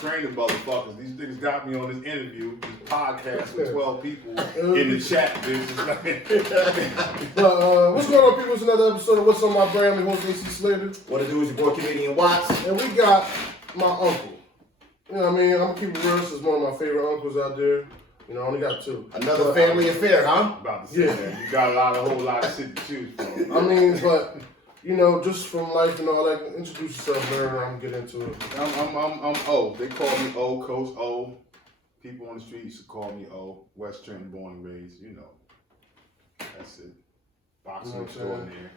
training motherfuckers. These niggas got me on this interview, this podcast with 12 people in the chat, bitch. What's going on, people? It's another episode of What's on My Brain. I'm your host, AC Slater. What it do is your boy, comedian Wats. And we got my uncle. You know what I mean? I'm going to keep it real. This is one of my favorite uncles out there. You know, I only got two. Another family affair, huh? About to say that. You got a whole lot of shit to choose from. I mean, but... You know, just from life and all that, introduce yourself, man, and I'm getting into it. I'm O. They call me O, Coach O. People on the street used to call me O. West Trenton, born and raised, you know. That's it. Boxing extraordinaire.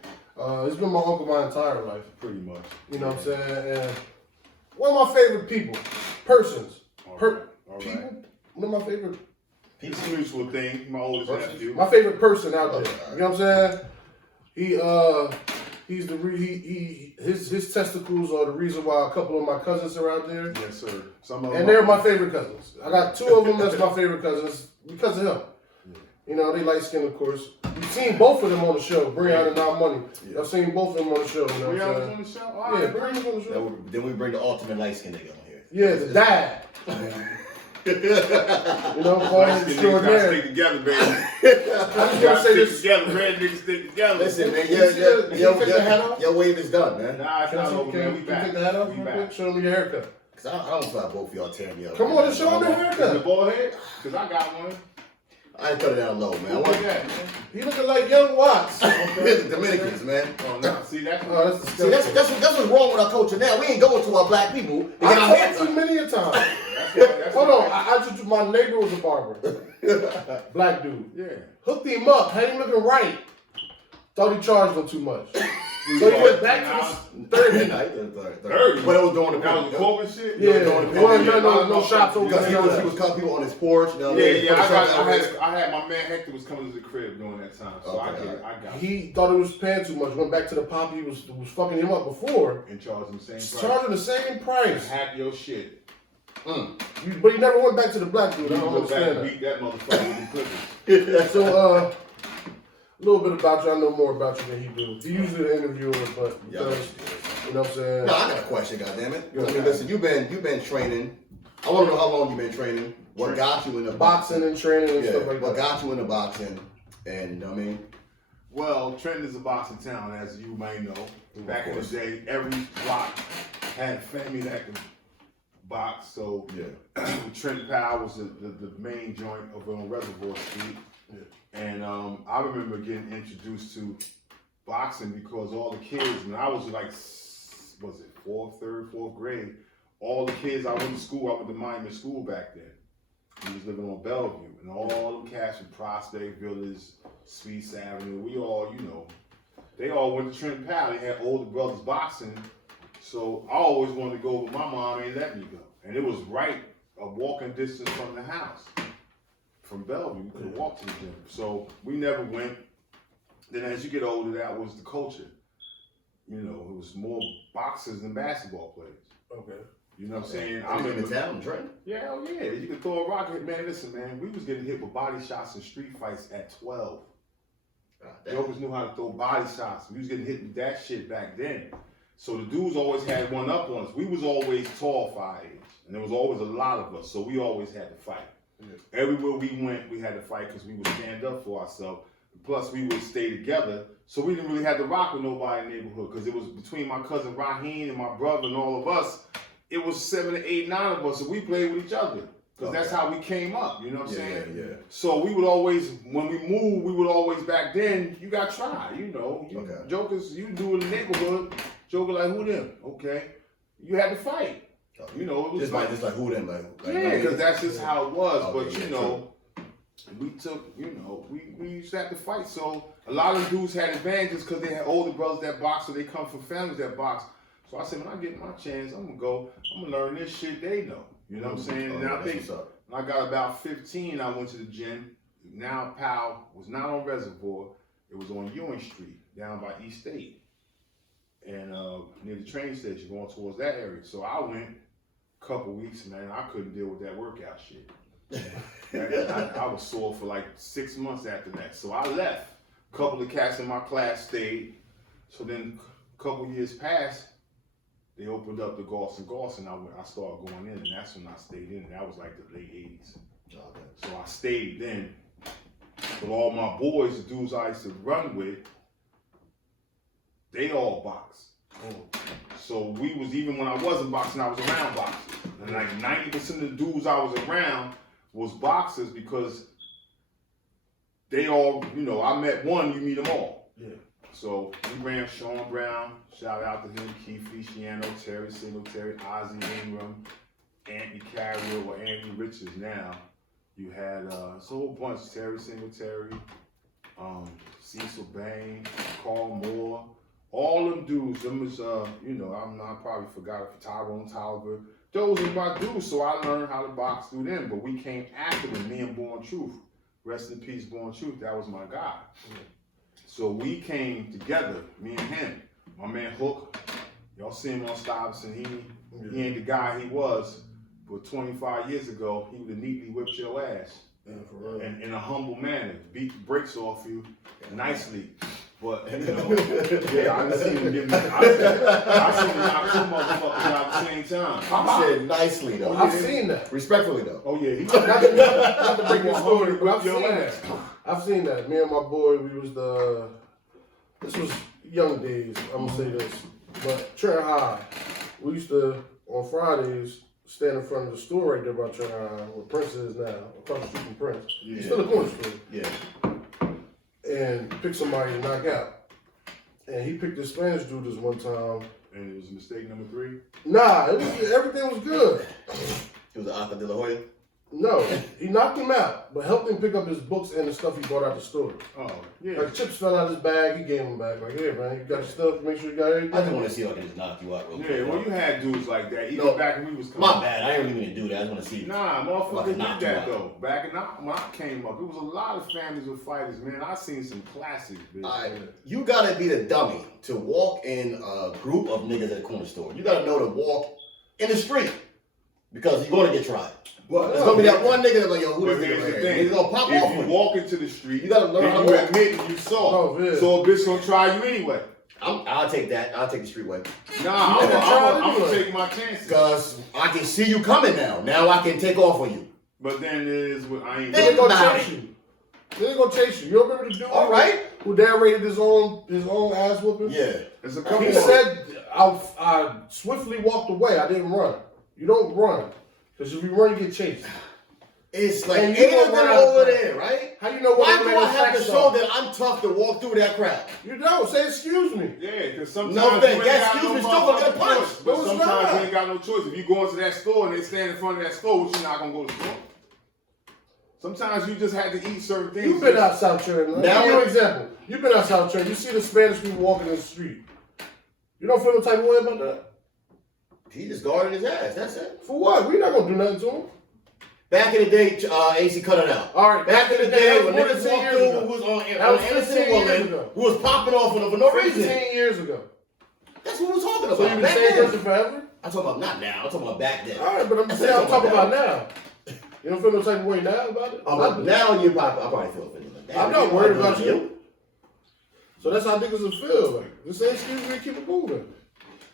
He's been my uncle my entire life. Pretty much. You know what I'm saying? And one of my favorite people, persons. All People, right. one of my favorite. It's a mutual thing. My oldest nephew. My favorite person out there. You know what I'm saying? He's his testicles are the reason why a couple of my cousins are out there. Yes, sir. And they're my favorite cousins. I got two of them that's my favorite cousins because of him. Yeah. You know, they light skinned, of course. We've seen both of them on the show, Brian and Now Money. Yeah. I've seen both of them on the show. You know what I'm saying? On the show? All right. Yeah, Brian's on the show. Then we bring the ultimate light skin nigga on here. Yeah, the dad. You know, Light skin niggas gotta stick together, baby. I'm gonna say this together, red niggas stick together. Listen, man, your wave is done, man. Nah, it's not over, man. We back. Take the hat off real quick? Show me your haircut. Cause I don't feel like both of y'all tearing me up. Come on, and show me the haircut. The bald head? Cause I got one. I ain't cut it down low, man. Look at that, man. He looking like young Wats. Dominicans, man. Oh, no. See, that's what's wrong with our culture now. We ain't going to our black people to get our hands I told you many a time. that's Hold on, I introduced my neighbor was a barber. Black dude. Yeah. Hooked him up, had him looking right. Thought he charged him too much. So he went back to his 30. But it was doing the that was the COVID shit? Yeah, no shots over because he was cutting people on his porch. You know, I had my man Hector was coming to the crib during that time. So I got He thought it was paying too much. Went back to the pop he was fucking him up before. And charging the same price. Charging the same price. Hack your shit. But he never went back to the black dude. I don't understand that. Beat that motherfucker with the clippers. So, a little bit about you. I know more about you than he do. He usually the interviewer, but you know what I'm saying? No, I got a question, goddammit. I mean, listen, you've been training. I want to know how long you've been training. What got you in the boxing and training and stuff like that? What got you in the boxing? And you know what I mean? Well, Trenton is a boxing town, as you may know. Back in the day, every block had family that could box. So Trenton Powell was the main joint over on Reservoir Street. Yeah. And I remember getting introduced to boxing because all the kids, when I was like, was it fourth grade, all the kids I went to Miami School back then. We was living on Bellevue, and all them cats from Prospect Village, Sweets Avenue, we all, you know, they all went to Trenton Powell. They had older brothers boxing, so I always wanted to go, but my mom ain't let me go. And it was right a walking distance from the house. From Bellevue, we could walk to the gym. So we never went. Then as you get older, that was the culture. You know, it was more boxers than basketball players. Okay. You know what I'm saying? I'm in the town, Trenton. Yeah, hell yeah. You could throw a rock. Man, listen, man, we was getting hit with body shots in street fights at 12. Jokers knew how to throw body shots. We was getting hit with that shit back then. So the dudes always had one up on us. We was always tall for our age. And there was always a lot of us. So we always had to fight. Yeah. Everywhere we went, we had to fight because we would stand up for ourselves. Plus, we would stay together. So we didn't really have to rock with nobody in the neighborhood because it was between my cousin Raheem and my brother and all of us. It was 7, 8, 9 of us, so we played with each other. Because that's how we came up, you know what I'm saying? Yeah. So we would always, when we moved, we would always, back then, you got tried, you know. Jokers, you do in the neighborhood, joker like, who them? Okay. You had to fight. You know, it was just like who them? Like yeah, because that's just how it was. But, you know, we took, you know, we used to have to fight. So a lot of dudes had advantages because they had older brothers that box, so they come from families that box. So I said, when I get my chance, I'm going to learn this shit they know. You know what I'm saying? And I think when I got about 15, I went to the gym. Now Powell was not on Reservoir. It was on Ewing Street, down by East State. And near the train station, going towards that area. So I went a couple weeks, man. I couldn't deal with that workout shit. I was sore for like 6 months after that. So I left. A couple of cats in my class stayed. So then a couple years passed. they opened up the Gauss, and I started going in, and that's when I stayed in. And that was like the late 80s. Okay. So I stayed then. But all my boys, the dudes I used to run with, they all boxed. So we was, even when I wasn't boxing, I was around boxers. And like 90% of the dudes I was around was boxers because they all, you know, I met one, you meet them all. Yeah. So we ran Sean Brown, shout out to him, Keith Feliciano, Terry Singletary, Ozzie Ingram, Anthony Carrier, or Anthony Richards now. You had a whole bunch, Terry Singletary, Cecil Bain, Carl Moore, all them dudes, them was, you know, I probably forgot Tyrone Tolliver. Those were my dudes, so I learned how to box through them, but we came after them, me and Born Truth. Rest in peace, Born Truth, that was my guy. So we came together, me and him. My man Hook, y'all see him on Stuyvesant, he ain't the guy he was, but 25 years ago, he would have neatly whipped your ass. And in a humble manner, beat the brakes off you nicely. But, you know, yeah, I done seen him give me, I seen him knock two motherfuckers out at the same time. You said nicely though. I've seen that. Respectfully though. Oh yeah, Not to break your story, but I've seen that. I've seen that. Me and my boy, this was young days, I'm gonna say this. But Trent High, we used to, on Fridays, stand in front of the store right there by Trent High, where Prince is now, across the street from Prince. Yeah. It's still a corner store. Yeah. And pick somebody to knock out. And he picked this Spanish dude this one time. And it was mistake number 3? Nah, everything was good. It was Arthur De La Hoya. No, he knocked him out, but helped him pick up his books and the stuff he brought out the store. Oh, yeah. Like chips fell out of his bag, he gave him back. Like, here, man, you got your stuff, make sure you got everything. I just want to see if I can just knock you out real quick. Yeah, well, you had dudes like that. Even back when we was coming. My bad, I didn't really mean to do that. I just want to see. Nah, motherfuckers did knock that you though. Back when I came up, it was a lot of families with fighters, man. I seen some classics, bitch. Alright, you gotta be the dummy to walk in a group of niggas at a corner store. You gotta know to walk in the street because you're gonna get tried. Well, There's gonna be that one nigga that's like, yo, who but this here's nigga the right thing. here? He's gonna pop off If on you you. walk into the street, You gotta learn how and to you walk. admit you saw. Oh, yeah. So a bitch gonna try you anyway. I'll take that. I'll take the street way. Nah, You never tried I'm gonna anyway. take my chances. Because I can see you coming now. Now I can take off on you. But then it is what I ain't. They're Think gonna about chase you. They're gonna chase you. You remember the dude All right. who narrated his own ass whooping? Yeah. There's a couple. He said, I swiftly walked away. I didn't run. You don't run. Because if you run, you get chased. It's like And any you of know them what over I- there, right? How you know what Why the do I have to manufacturers show are? that I'm tough to walk through that crowd? You don't. Say excuse me. Yeah, because sometimes No, you thank ain't God, got excuse no me, still gonna get a motherfucking punch. choice. But No, it's sometimes not. you ain't got no choice. If you go into that store and they stand in front of that store, what you not gonna go to the store? Sometimes you just had to eat certain things. You've been out South Trent. Let me Now give you an it- example. You've been out South Trent. You see the Spanish people walking in the street. You don't feel no type of way about that? He just guarded his ass. That's it. For what? We're not gonna do nothing to him. Back in the day, AC cut it out. All right. Back in the day, that when was niggas 15 walked years through ago. who was on That was an innocent 15 years woman ago. who was popping off on her for no reason. 15 years ago. That's what we're talking about. So you've been Back saying then. person forever? I'm talking about not now. I'm talking about back then. All right, but I'm saying I'm talking about now. You don't feel no type of way now about it? Now you probably, I probably feel offended. Like, I'm not worried about you. So that's how niggas will feel. Like, just say excuse me and keep it moving.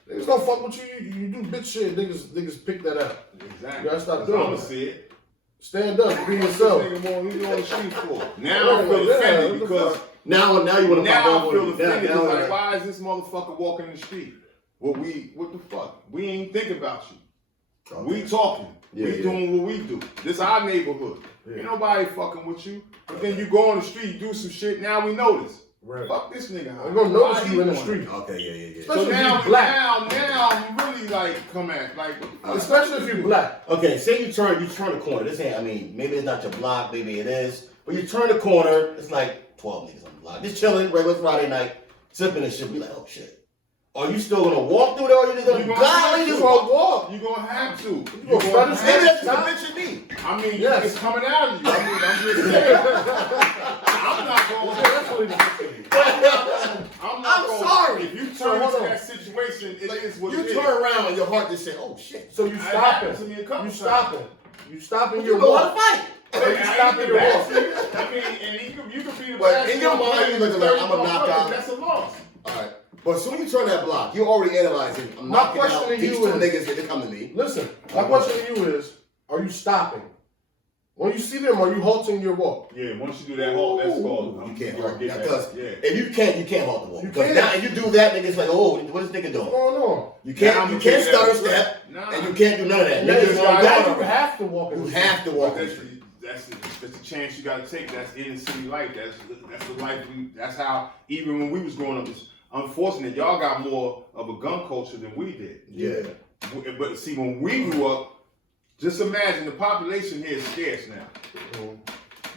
Niggas don't fuck with you. You do bitch shit. Niggas pick that out. Exactly. You gotta stop I'm doing gonna that. see it. Stand up, be This yourself. nigga more, he's on the street for. Now I feel Yeah, offended what the because fuck? Now you want to now pop I off feel on you. offended. Now, Like, why is this motherfucker walking the street? What the fuck? We ain't think about you. We talking. Yeah, we yeah. doing what we do. This our neighborhood. Yeah. Ain't nobody fucking with you. But then you go on the street, you do some shit. Now we notice. Right. Fuck this nigga. They're gonna notice Why you in the he doing street. it? Okay, yeah. So Especially if now, you black. now you really like come at like. Especially if you're black. Okay, say you turn the corner. This ain't, I mean, maybe it's not your block, maybe it is. But you turn the corner, it's like 12 niggas on the block. Just chilling, regular Friday night, sipping and shit. Be like, oh shit. Are you still gonna walk through there or you just gonna golly just gonna walk? You gonna have to. gonna start this Maybe that's Stop. just a bitch in me. I mean, Yes. it's coming out of you. I mean, I'm just saying. I'm not going. Definitely the I'm I'm going. sorry. If you So, turn hold into on. that situation, it is what You it is. turn around and your heart just say, oh shit. So you That stopping. happened to me a couple You times. stopping. You stopping You your know how walk. to fight. You stopping your walk. I mean, and you could be the But best in your player mind, you looking like, I'm a 30 knockout. That's a loss. Alright. But as soon as you turn that block, you're already analyzing. I'm My knocking question out to these you two is- niggas that come to me. Listen, my question to you is, are you stopping? When you see them, are you halting your walk? Yeah, once you do that halt, that's called. You can't halt halt because if you can't halt the walk. You Because can't. now if you do that, niggas like, oh, what's this nigga doing? What's going on? You can't stutter that step, nah. and you can't do none of that. And Niggas now gonna you have to walk in You the have to walk. But that's the chance you gotta take. That's inner city life. That's the life. That's how even when we was growing up, it's unfortunate. Y'all got more of a gun culture than we did. Yeah. But see, when we grew up, just imagine the population here is scarce now.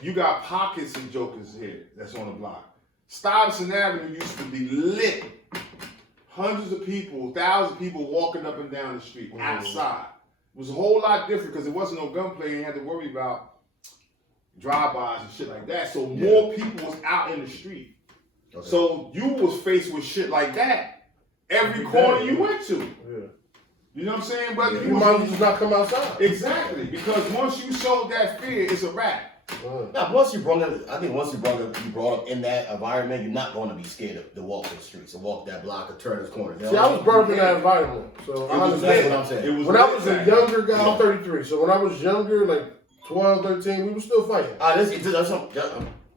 You got pockets of jokers here that's on the block. Stuyvesant Avenue used to be lit. Hundreds of people, thousands of people walking up and down the street outside. It was a whole lot different because there wasn't no gunplay and you had to worry about drive-bys and shit like that. So more people was out in the street. Okay. So you was faced with shit like that every corner you went to. Yeah. You know what I'm saying? But you might just not come outside. Exactly, because once you showed that fear, it's a wrap. Now, once you brought up in that environment, you're not going to be scared to walk the streets, to walk that block, or turn this corner. See, I was brought up in that environment, so I understand. That's what I'm saying. When I was a younger guy, I'm 33, so when I was younger, like 12, 13, we were still fighting.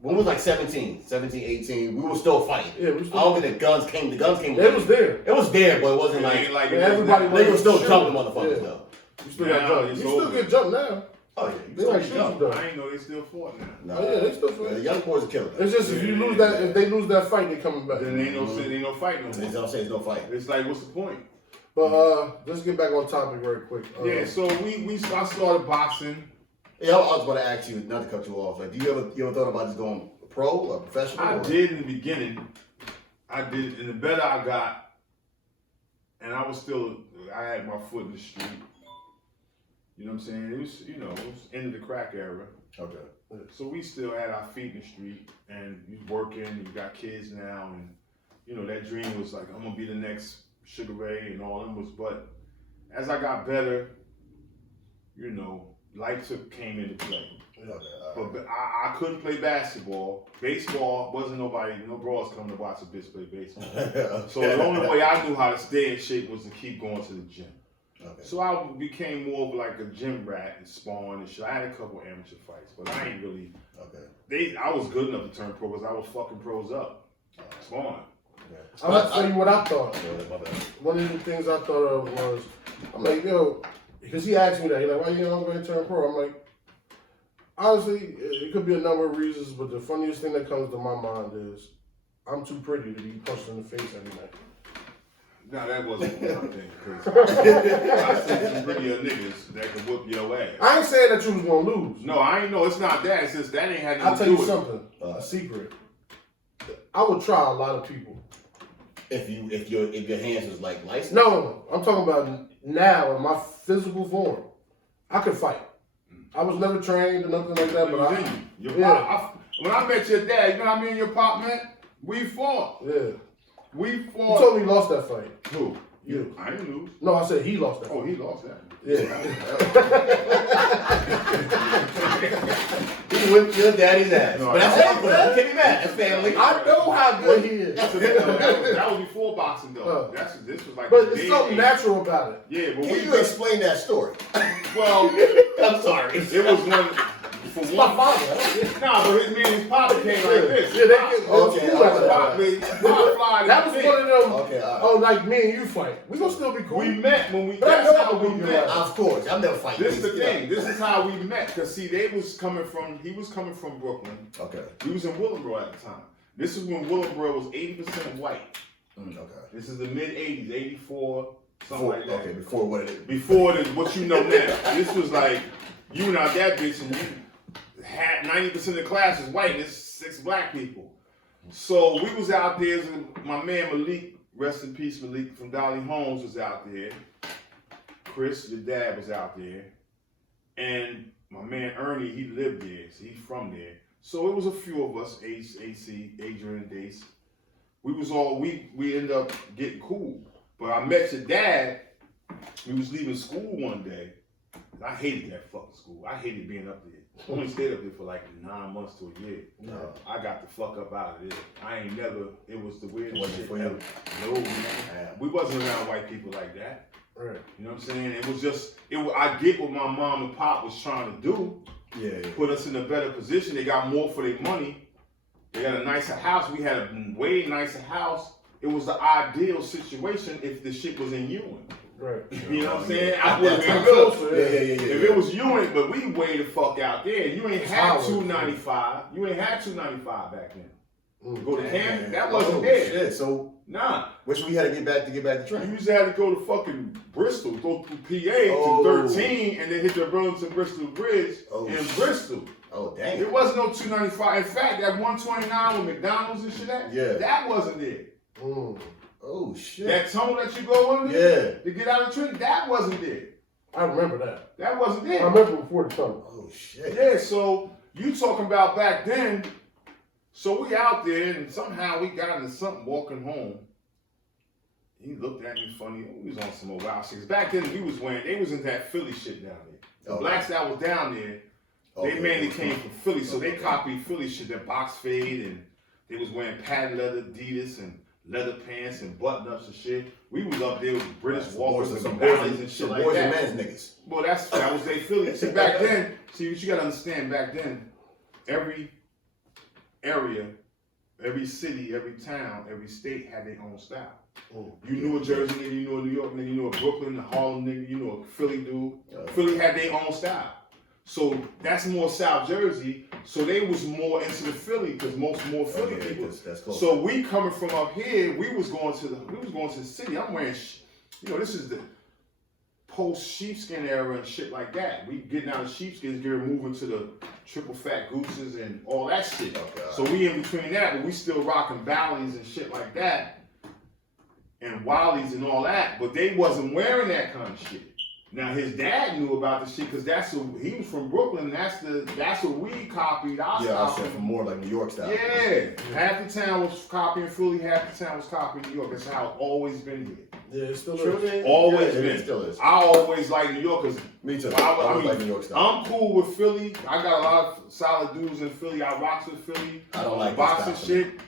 When we was like 17, 18, we were still fighting. Yeah, we were still I don't think the guns came. It was there. It was there, but it wasn't like everybody. They were still jumping motherfuckers though. You still got jumped. You still get jumped now. Oh yeah, they like jump. I ain't know they still fought now. Oh yeah, they still fight. The young boys are killing. It's just if you lose that, if they lose that fight, they coming back. Then ain't no fight no more. That's what I'm saying. There's no fight. It's like, what's the point? But let's get back on topic very quick. Yeah, so I started boxing. Yeah, I was going to ask you, not to cut you off. Like, do you ever thought about just going pro or professional? I did in the beginning. I did, and the better I got, and I had my foot in the street. You know what I'm saying? It was, it was end of the crack era. Okay. So we still had our feet in the street, and we working. We got kids now, and that dream was like, I'm gonna be the next Sugar Ray and all them was. But as I got better, life came into play. But I couldn't play basketball. Baseball wasn't no bros coming to watch a bitch play baseball. So the only way I knew how to stay in shape was to keep going to the gym. Okay. So I became more of like a gym rat and spawn and shit. I had a couple amateur fights, but I ain't really. Okay. I was good enough to turn pro because I was fucking pros up. Spawn. I'm about to tell you what I thought. One of the things I thought of was, I'm like, because he asked me that. He's like, why you going to turn pro? I'm like, honestly, it could be a number of reasons, but the funniest thing that comes to my mind is I'm too pretty to be punched in the face every night. No, that wasn't one thing. I seen some prettier niggas that could whoop your ass. I ain't saying that you was going to lose. No, I ain't know. It's not that. It's just that ain't had nothing I'll to tell do you with something. A secret. I would try a lot of people. If your hands was like licensed? No, I'm talking about now in my physical form. I could fight. I was never trained or nothing like that, but when I met your dad, you know what I mean? Your pop, man, we fought. Yeah. We fought. You told me he lost that fight. Who? You. I didn't lose. No, I said he lost that fight. Oh, he lost that. Yeah. He whipped your daddy's ass. No, but that's family. You can't be mad. That's family. I know how good he is. That was before boxing, though. This was like. But there's something natural about it. Yeah, but can you explain that story? Well, I'm sorry. It was one. For my father. Nah, but his poppy came like this. Yeah, they that was one of them. Okay, oh, like me and you fight. We gonna still be cool. We met when we. That's how we met. Of course, I'm never fighting. This is the thing. This is how we met. Cause see, he was coming from Brooklyn. Okay. He was in Willingboro at the time. This is when Willingboro was 80% white. Okay. This is the mid 80s, 84, something like that. Okay, before what it is. Before what you know now. This was like you and our dad bitch, and you had 90% of the class is white. There's 6 black people. So we was out there. My man Malik, rest in peace, Malik from Dolly Holmes was out there. Chris, the dad, was out there, and my man Ernie, he lived there. So he's from there. So it was a few of us, Ace, AC, Adrian, and Dace. We was all we ended up getting cool. But I met your dad. We was leaving school one day. I hated that fucking school. I hated being up there. I only stayed up there for like 9 months to a year. No. I got the fuck up out of there. I ain't never, it was the weirdest Wasn't shit for you? ever. No, man. We wasn't around white people like that. Right. You know what I'm saying? It was just, I get what my mom and pop was trying to do. Yeah. Put us in a better position. They got more for their money. They got a nicer house. We had a way nicer house. It was the ideal situation if the shit was in Ewing. Right. You know what I'm saying? Yeah. I would have been Closer, good. Yeah. If it was Ewing, but we way the fuck out there. You ain't had Howard. 295. You ain't had 295 back then. Mm. Go to Camden, that wasn't there. Shit. So Nah. which we had to get back to You train. used to have to go to fucking Bristol, go through PA Oh. to 13, and then hit the Burlington Bristol Bridge in Bristol. Oh dang. There wasn't no 295. In fact, that 129 with McDonald's and shit that wasn't there. Mm. Oh shit. That tunnel that you go under to get out of Trenton, that wasn't there. I remember that. That wasn't I there. remember before the tunnel. Oh shit. Yeah, so you talking about back then. So we out there and somehow we got into something walking home. He looked at me funny. We was on some old wild shit. 'Cause back then they was in that Philly shit down there. The blacks that was down there, they mainly came from Philly, so they copied Philly shit, that box fade, and they was wearing patent leather Adidas and leather pants and button ups and shit. We was up there with British walkers and some valleys and shit like boys that. and men's niggas. Well, that was they Philly. See, back then, what you gotta understand, back then, every area, every city, every town, every state had their own style. You knew a Jersey nigga, you knew a New York nigga, you knew a Brooklyn, a Harlem nigga, you knew a Philly dude. Philly had their own style. So that's more South Jersey. So they was more into the Philly because more Philly people. That's close. So we coming from up here, we was going to the city. I'm wearing, this is the post sheepskin era and shit like that. We getting out of sheepskins, moving to the triple fat gooses and all that shit. So we in between that, but we still rocking valleys and shit like that, and Wallies and all that. But they wasn't wearing that kind of shit. Now his dad knew about the shit because he was from Brooklyn. That's what we copied. I said from more like New York style. Yeah, half the town was copying Philly, half the town was copying New York. That's how it's always been here. Yeah, it still is. Always been. been. It still is. I always like New York because Me too. I mean, like New York style. I'm cool with Philly. I got a lot of solid dudes in Philly. I rocks with Philly. I don't like boxing this shit.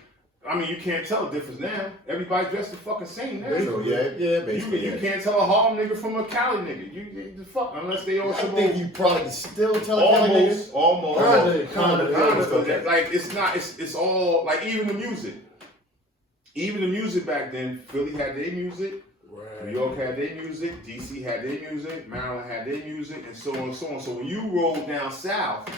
I mean, you can't tell the difference now. Everybody dressed the fucking same now. So, basically. You can't tell a Harlem nigga from a Cali nigga. You the fuck unless they all. I think you probably still tell a Cali nigga. Almost. Kinda. Like it's not. It's all like even the music. Even the music back then, Philly had their music. Right. New York had their music, DC had their music, Maryland had their music, and so on and so on. So when you rolled down south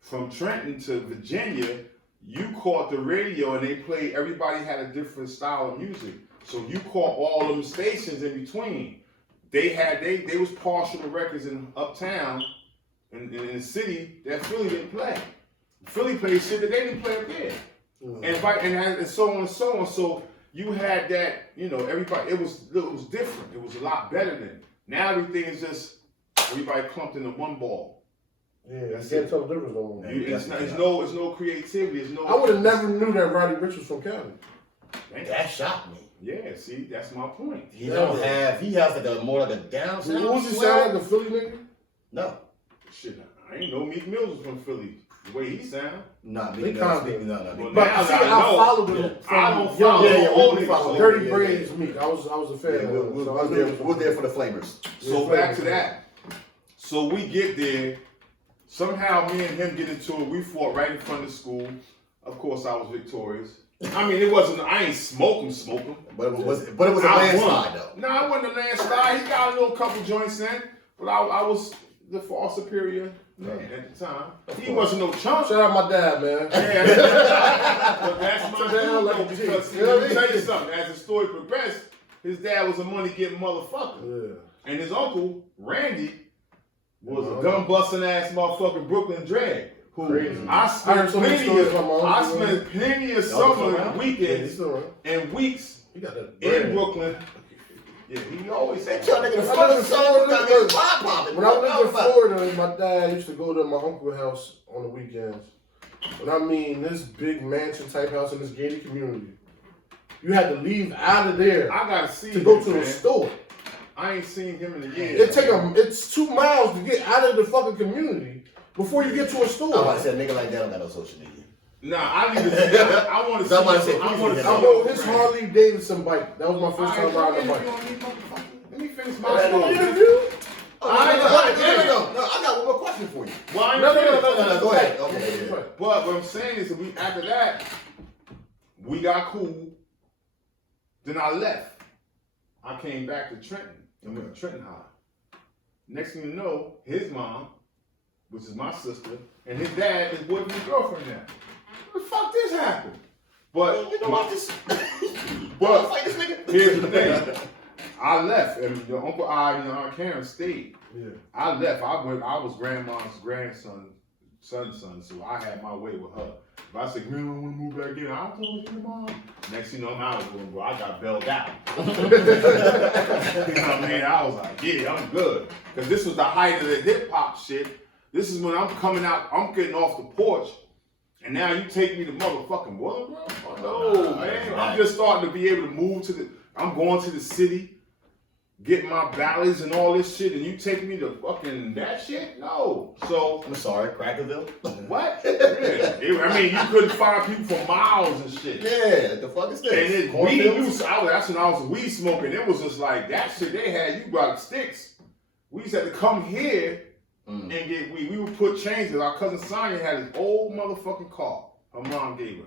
from Trenton to Virginia, you caught the radio and they played, everybody had a different style of music. So you caught all them stations in between. They was partial to records in uptown, in the city, that Philly didn't play. Philly played shit that they didn't play up there. And so on and so on. So you had that, everybody, it was different. It was a lot better than. Now everything is just, everybody clumped into one ball. Yeah, you can't tell the difference no more. It's no creativity. It's no. I would have never knew that Roddy Ricch was from Cali. That shocked me. Yeah, see, that's my point. He has more like a down sound. Who's he sound like a Philly nigga? No. Shit, I ain't know Meek Mills was from Philly. The way he sound. Nah, They no. Well, But now see, I I know. followed him from I don't young. follow we follow Dirty him. Brains Meek. I was a fan. We're there for the flamers. So back to that. So we get there. Somehow me and him get into it. We fought right in front of the school. Of course, I was victorious. I mean, I ain't smoke him. But it was a landslide though. No, I wasn't a landslide. He got a little couple joints in, but I was the far superior man at the time. He wasn't no chump. Shout out my dad, man. Yeah. But that's my Dad, dad, like though, a G. because You know what let I me mean? tell you something. As the story progressed, his dad was a money-getting motherfucker. Yeah. And his uncle, Randy, was a gun-busting ass motherfucking Brooklyn drag. Who Crazy. I spent so many stories about my uncle. plenty of summer weekends Yeah, and weeks he got that in bread. Brooklyn. Yeah, he always said, Y'all nigga the I fucking lived in song Florida. got me pop popping. When I lived in Florida, my dad used to go to my uncle's house on the weekends. And I mean, this big mansion type house in this gated community. You had to leave out of there I gotta see to go this, to man. the store. I ain't seen him in a year. It's 2 miles to get out of the fucking community before you get to a store. I'm about to say, a nigga like that don't got no social media. Nah, I need to see. I want to see. I rode his Harley Davidson bike. That was my first time riding a bike. Let me finish my story. No, I got one more question for you. Well, No, go ahead. Okay. But what I'm saying is, after that, we got cool. Then I left. I came back to Trenton and went to Trenton High. Next thing you know, his mom, which is my sister, and his dad is with his girlfriend now. How the fuck this happened? But you know what? This. But like this nigga. Here's the thing. I left, and your Uncle I and Aunt Karen stayed. Yeah. I left. I was grandma's grandson, so I had my way with her. But I said, "Man, I want to move back in." I told your mom. Next thing you know, I was going, bro. I got bailed out. You know what I mean? I was like, "Yeah, I'm good," because this was the height of the hip hop shit. This is when I'm coming out. I'm getting off the porch, and now you take me to motherfucking what, bro? Oh, no, man. I'm just starting to be able to move to the. I'm going to the city. Get my ballads and all this shit, and you take me to fucking that shit? No. So I'm sorry, Crackerville. What? Yeah. I mean, you couldn't find people for miles and shit. Yeah, the fuck is this? And then weed use. That's when I was weed smoking. It was just like that shit. They had you by the sticks. We used to have to come here and get weed. We would put chains. Our cousin Sonya had this old motherfucking car. Her mom gave her.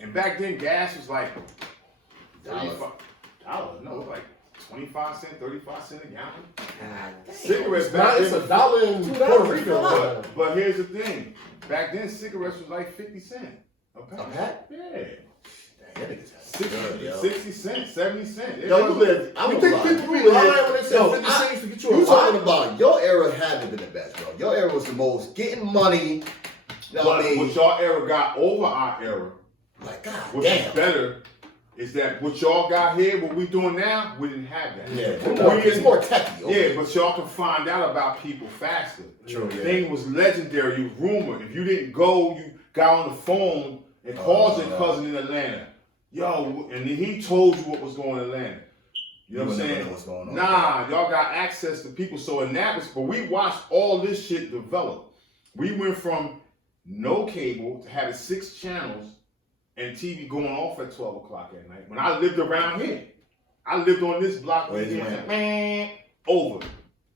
And back then, gas was like $35. No, it was like 25 cents, 35 cents a gallon. Cigarettes back It's then. $1 in Puerto Rico. But here's the thing. Back then, cigarettes was like 50 cents. Okay. A pack? Yeah. That nigga's 60 cents, 70 cents. Yo, you live. I'm You gonna think lie. people be lying when they say 50 cents to get you a You talking lot? about your era had to be the best, bro. Your era was the most getting money. You know what I But mean? what y'all era got over our era, Like, God which damn. is better, is that what y'all got here, what we doing now, we didn't have that. Yeah, it's more techy. Yeah, but y'all can find out about people faster. True, The yeah. thing was legendary. It was rumored. If you didn't go, you got on the phone and called your cousin in Atlanta. Yo, and then he told you what was going on in Atlanta. You know what I'm never saying? know what's going on. Nah, y'all got access to people. So in that was, but we watched all this shit develop. We went from no cable to having 6 channels and TV going off at 12 o'clock at night. When I lived around here, I lived on this block. Man, over.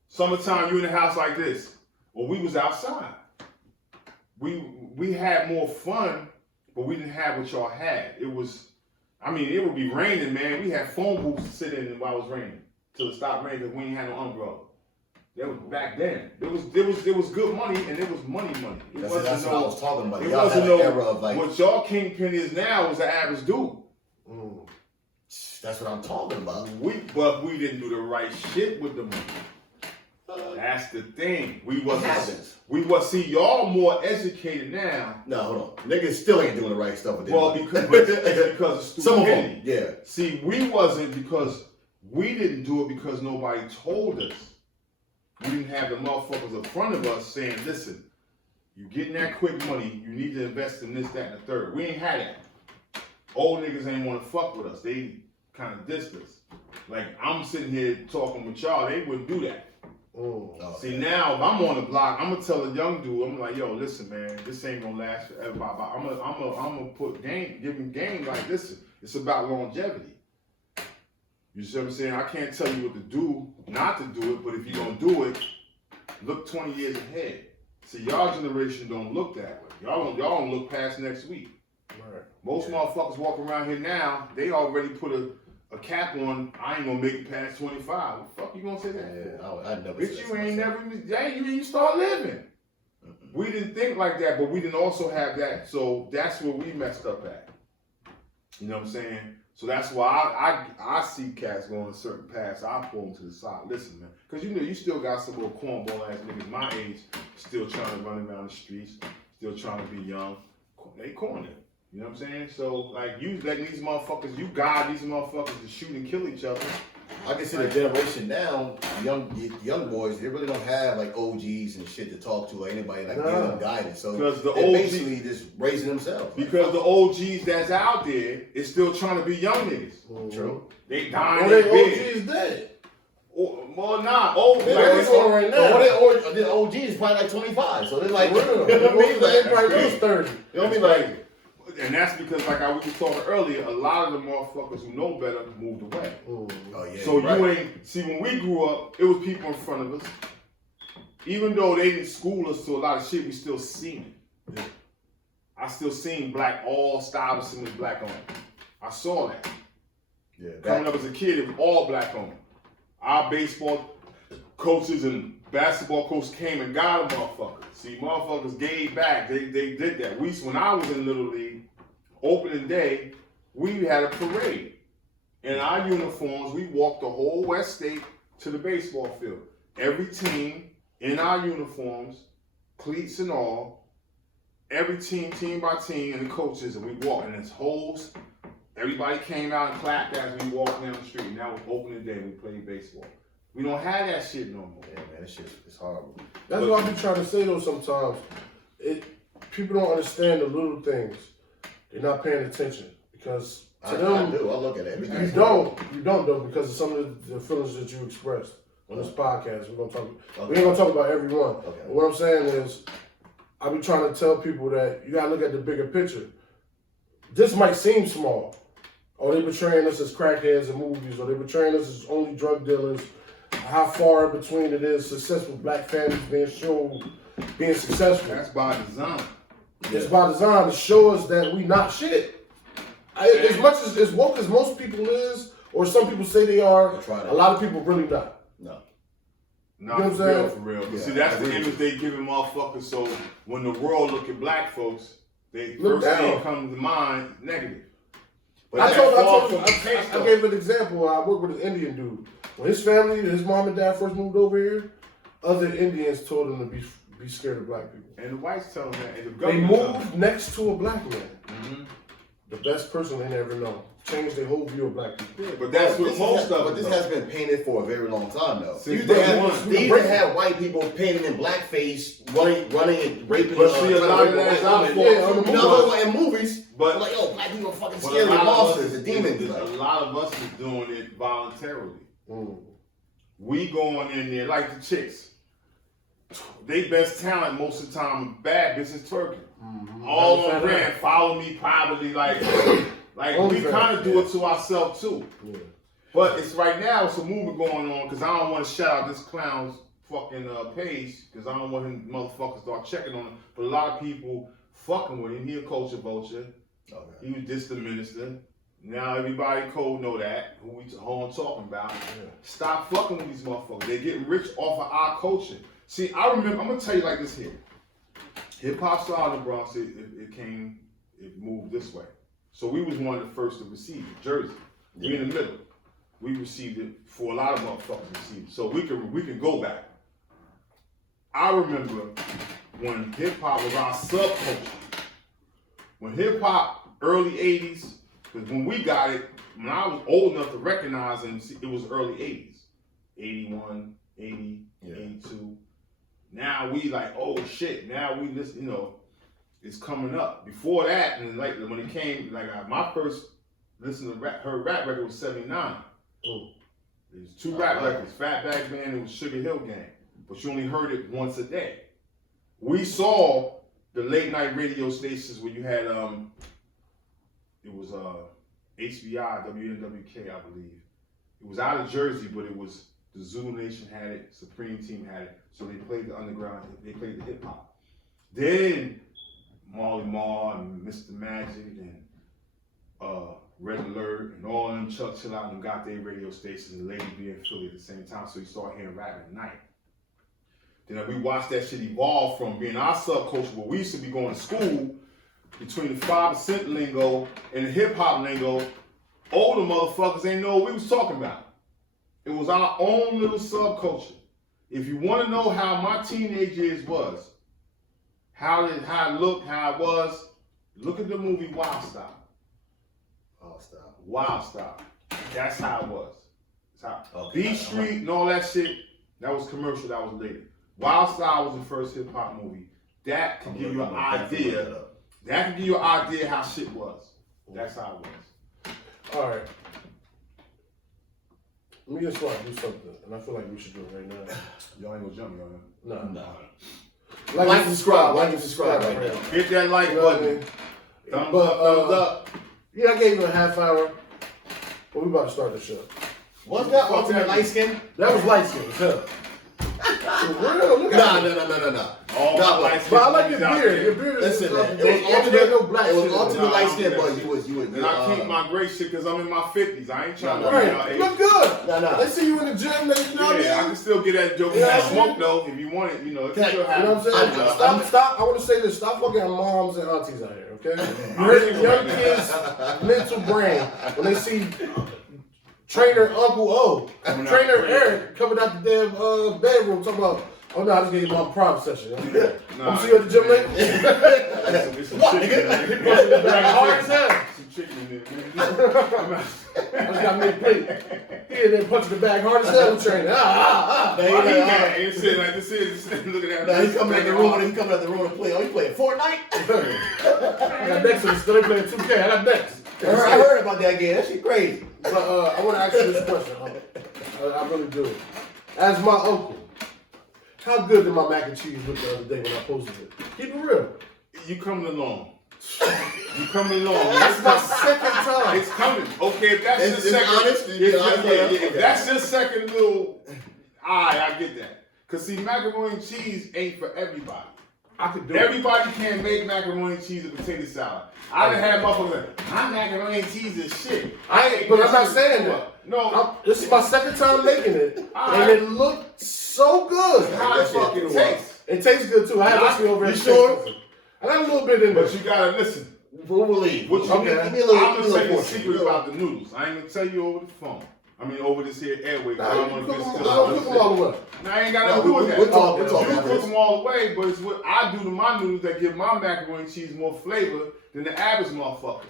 Summertime, you in the house like this. Well, we was outside. We had more fun, but we didn't have what y'all had. It was, I mean, it would be raining, man. We had phone booths to sit in while it was raining till it stopped raining because we ain't had no umbrella. That was back then. There was good money and it was money. That's what I was talking about. It Y'all wasn't had an era of like. what y'all kingpin is now was the average dude. That's what I'm talking about. But we didn't do the right shit with the money. That's the thing. We see y'all more educated now. No, hold on. Niggas still ain't doing the right stuff with their Well, money. because of stupidity. Some of them, yeah. See, we wasn't because we didn't do it because nobody told us. We didn't have the motherfuckers in front of us saying, listen, you getting that quick money, you need to invest in this, that, and the third. We ain't had that. Old niggas ain't want to fuck with us. They kind of dissed us. Like, I'm sitting here talking with y'all, they wouldn't do that. See, now, if I'm on the block, I'm going to tell a young dude, I'm like, yo, listen, man, this ain't going to last forever. I'm going to put game, give him game like, listen, it's about longevity. You see what I'm saying? I can't tell you what to do, not to do it, but if you're going to do it, look 20 years ahead. See, y'all generation don't look that way. Y'all don't look past next week. Right. Most motherfuckers walking around here now, they already put a cap on, I ain't going to make it past 25. What the fuck you going to say that for? I never Bitch, you ain't never, you start living. We didn't think like that, but we didn't also have that. So that's where we messed up at. You know what I'm saying? So that's why I see cats going a certain paths. I pull them to the side. Listen, man, because you know you still got some little cornball ass niggas my age still trying to run around the streets, still trying to be young. They corny. You know what I'm saying? So like you letting these motherfuckers, you guide these motherfuckers to shoot and kill each other. I can see the generation now, young boys, they really don't have like OGs and shit to talk to or anybody like giving them guidance. So they're basically just raising themselves. Because the OGs that's out there is still trying to be young niggas. True. They dying. Or they OGs dead. Well, nah, old They're like, doing right now. The OG is probably like 25, so they're like, Real. you know what I mean? They Like, probably was 30. you know what I mean? Like, and that's because, like I was talking earlier, a lot of the motherfuckers who know better moved away. Ooh. oh yeah. So right. you ain't see when we grew up, it was people in front of us. Even though they didn't school us to a lot of shit, we still seen it. Yeah. I still seen black all styles was black on. I saw that. Yeah. Coming up as a kid, it was all black on. Our baseball coaches and basketball coaches came and got a motherfucker. See, motherfuckers gave back. They did that. When I was in Little League, opening day, we had a parade. In our uniforms, we walked the whole West State to the baseball field. Every team in our uniforms, cleats and all, every team by team, and the coaches, and we walked. And it's holes. Everybody came out and clapped as we walked down the street. And that was opening day. We played baseball. We don't have that shit no more. Yeah, man, that shit is horrible. That's what I be trying to say though sometimes. People don't understand the little things. They're not paying attention. Because to them, I do. I look at it. you don't though, because of some of the feelings that you expressed on this podcast. We ain't gonna talk about everyone. Okay. What I'm saying is, I be trying to tell people that you gotta look at the bigger picture. This might seem small. Or they portraying us as crackheads in movies, or they portraying us as only drug dealers. How far in between it is successful black families being shown being successful. That's by design. It's by design to show us that we not shit. As much as woke as most people is, or some people say they are, a lot of people really not. No. Not You know what I'm for real, saying? for real. Yeah, See, that's I the agree. image they giving motherfuckers. So when the world look at black folks, they Look first thing down. comes to mind negative. But I that's gave an example. I worked with an Indian dude. When his family, his mom and dad first moved over here, other Indians told him to be scared of black people. And the whites tell them that. And the They government tell moved next to a black man. them. The best person they never know. Changed their whole view of black people. Yeah, but that's what most of But this them. has been painted for a very long time, though. See, They even have white people painted in blackface, running and raping. But see, a lot of that is our fault. You know, in movies, But like, yo, black people are fucking But scary a lot of monsters, us the is- demons. A Like, lot of us is doing it voluntarily. Mm. We going in there like the chicks. They best talent most of the time. Bad business twerking. Mm-hmm. All on brand. Follow me privately. Like we kind of do it to ourselves too. Yeah. But it's right now. It's a movement going on because I don't want to shout out this clown's fucking page because I don't want him motherfuckers start checking on him. But a lot of people fucking with him. He a culture vulture. okay. He was just the minister. Now everybody cold know that, who I'm talking about. Yeah. Stop fucking with these motherfuckers. They're getting rich off of our culture. See, I remember, I'm gonna tell you like this here. Hip hop style in the Bronx, it moved this way. So we was one of the first to receive it, Jersey. We in the middle. We received it for a lot of motherfuckers received it. So we can go back. I remember when hip hop was our subculture. When hip hop, early 80s, because when we got it, when I was old enough to recognize and see, it was early 80s. 81, 80, 82. Now we like, oh shit, now we listen, you know, it's coming up. Before that, and like when it came, like my first listen to her rap record was 79. Mm. There's two rap records, Fatback Man and Sugar Hill Gang. But you only heard it once a day. We saw the late night radio stations where you had it was HBI, WNWK, I believe. It was out of Jersey, but it was the Zulu Nation had it, Supreme Team had it, so they played the underground, they played the hip hop. Then Marley Marl and Mr. Magic and Red Alert and all them Chuck Chill Out and got their radio stations and Lady B in Philly at the same time, so you start hearing rap at night. Then we watched that shit evolve from being our subculture where we used to be going to school between the 5% lingo and the hip hop lingo. Older motherfuckers ain't know what we was talking about. It was our own little subculture. If you want to know how my teenage years was, how it looked, how it was, look at the movie Wild Style. Wild Style. That's how it was. That's how. Beat Street and all that shit, that was commercial, that was later. Wild Style was the first hip hop movie. That can give you an idea. That can give you an idea how shit was. That's how it was. All right. Me and Swat do something, and I feel like we should do it right now. Y'all ain't gonna jump me on that. No. Like and subscribe. Like and subscribe right now. Hit that like button. Thumbs up. Yeah, I gave you a half hour, but we about to start the show. What's that ultimate light skin? That was light skin, huh? For real, look at it. No. All light skin. But I like your beard. Your beard is Listen, man. it was ultimate light skin, but you was. And I keep my gray shit because I'm in my 50s. I ain't trying to be right. out You look good. No. They see you in the gym, you know what I Yeah, I mean? can still get that joke. Yeah, Smoke though, if you want it, you know. It can still You happen. know what I'm saying? Stop. I want to say this. Stop fucking moms and aunties out here, okay? You hurt young kids' mental brain when they see trainer Uncle O, trainer Eric coming out the damn bedroom talking about, oh no, I just gave you my prom session. I'm see you at the gym later. What, nigga? Hard as hell. Some chicken in I just got me a plate. He and then punching the bag hard as hell, trainer. Ain't sitting like this is looking at Now he's coming out the room to play. Oh, you playing Fortnite? I got next to the still playing 2K. I got next. I heard about that game. That shit crazy. But I want to ask you this question. I really do. As my uncle, how good did my mac and cheese look the other day when I posted it? Keep it real. You coming along. You coming along. That's my second time. It's coming. Okay, if that's It's your second. honest? If that's your second little, I get that. Cause see, macaroni and cheese ain't for everybody. I could do it. Everybody can't make macaroni and cheese and potato salad. I done had motherfuckers like, my macaroni and cheese is shit. But I'm not saying that. No. This is my second time making it, and it looked so good. How it fucking tastes. It tastes good too. I had whiskey over You it. sure? I got a little bit in there. But you gotta listen. We'll believe. What you Okay. need, Give me a little- I'm give me gonna a tell you little a secret about the noodles. I ain't gonna tell you over the phone. I mean, over this here airway. Nah, I you don't cook want them to all the way. Nah, I ain't got nothing to do with that. We're talking You about cook this. them all the way, but it's what I do to my noodles that give my macaroni and cheese more flavor than the average motherfucker.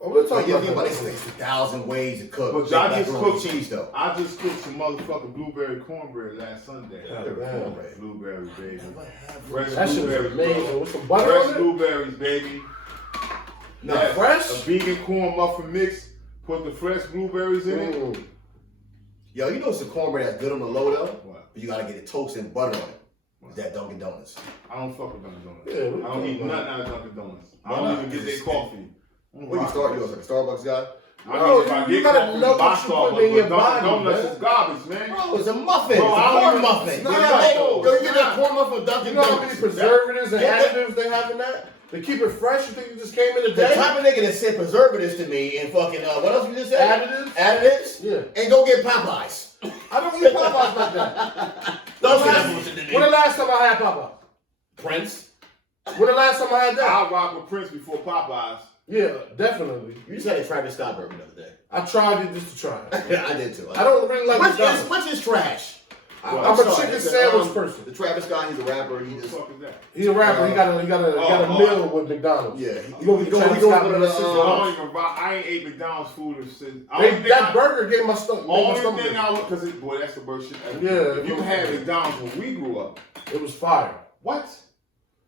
Oh, we'll talk Like, you about think about that. it's 1,000 ways to cook. But I just macaroni cooked and cheese though. I just cooked some motherfucking blueberry cornbread last Sunday. Cornbread. Blueberry, baby. Fresh That shit is blueberries, amazing. bro. With some butter Fresh on it. blueberries, baby. No, Yes, fresh? A vegan corn muffin mix. Put the fresh blueberries in it. Yo, you know it's a cornbread that's good on the low though? What? But you gotta get it toasted and butter on it. It's that Dunkin' Donuts. I don't fuck with Dunkin' Donuts. Yeah, I don't eat nothing out of Dunkin' Donuts. I Why don't not? even get their coffee. What you start yours like a Starbucks guy? No, if I you get gotta coffee, know buy what you Starbucks, put in your but body, Dunkin' Donuts man. is garbage, man. Bro, it's a muffin. Bro, it's a I don't corn even- muffin. Nah, Yo, you get that nah. corn muffin from Dunkin' You know how Donuts. many preservatives and Get that- additives they have in that? They keep it fresh. You think you just came in The today? type of nigga that said preservatives to me and fucking, what else you just said? Additives? Additives? Yeah. And go get Popeyes. I don't eat Popeyes like that. Don't say that bullshit to When the me. last time I had Popeyes? Prince? When the last time I had that? I'll rock with Prince before Popeyes. Yeah, definitely. You just had a Travis Scott burger the other day. I tried it just to try it. Yeah, I did too. I don't really like McDonald's. Which is trash? I'm a chicken sandwich person. The Travis Scott, he's a rapper. He What the just fuck is that? He's a rapper. He got a meal with McDonald's. yeah. You go get Travis Scott with a I $6. don't even rock. I ain't ate McDonald's food since. That burger gave my stomach. Only thing I would, because boy, that's the worst shit ever. Yeah. If you had McDonald's when we grew up, It was fire. what?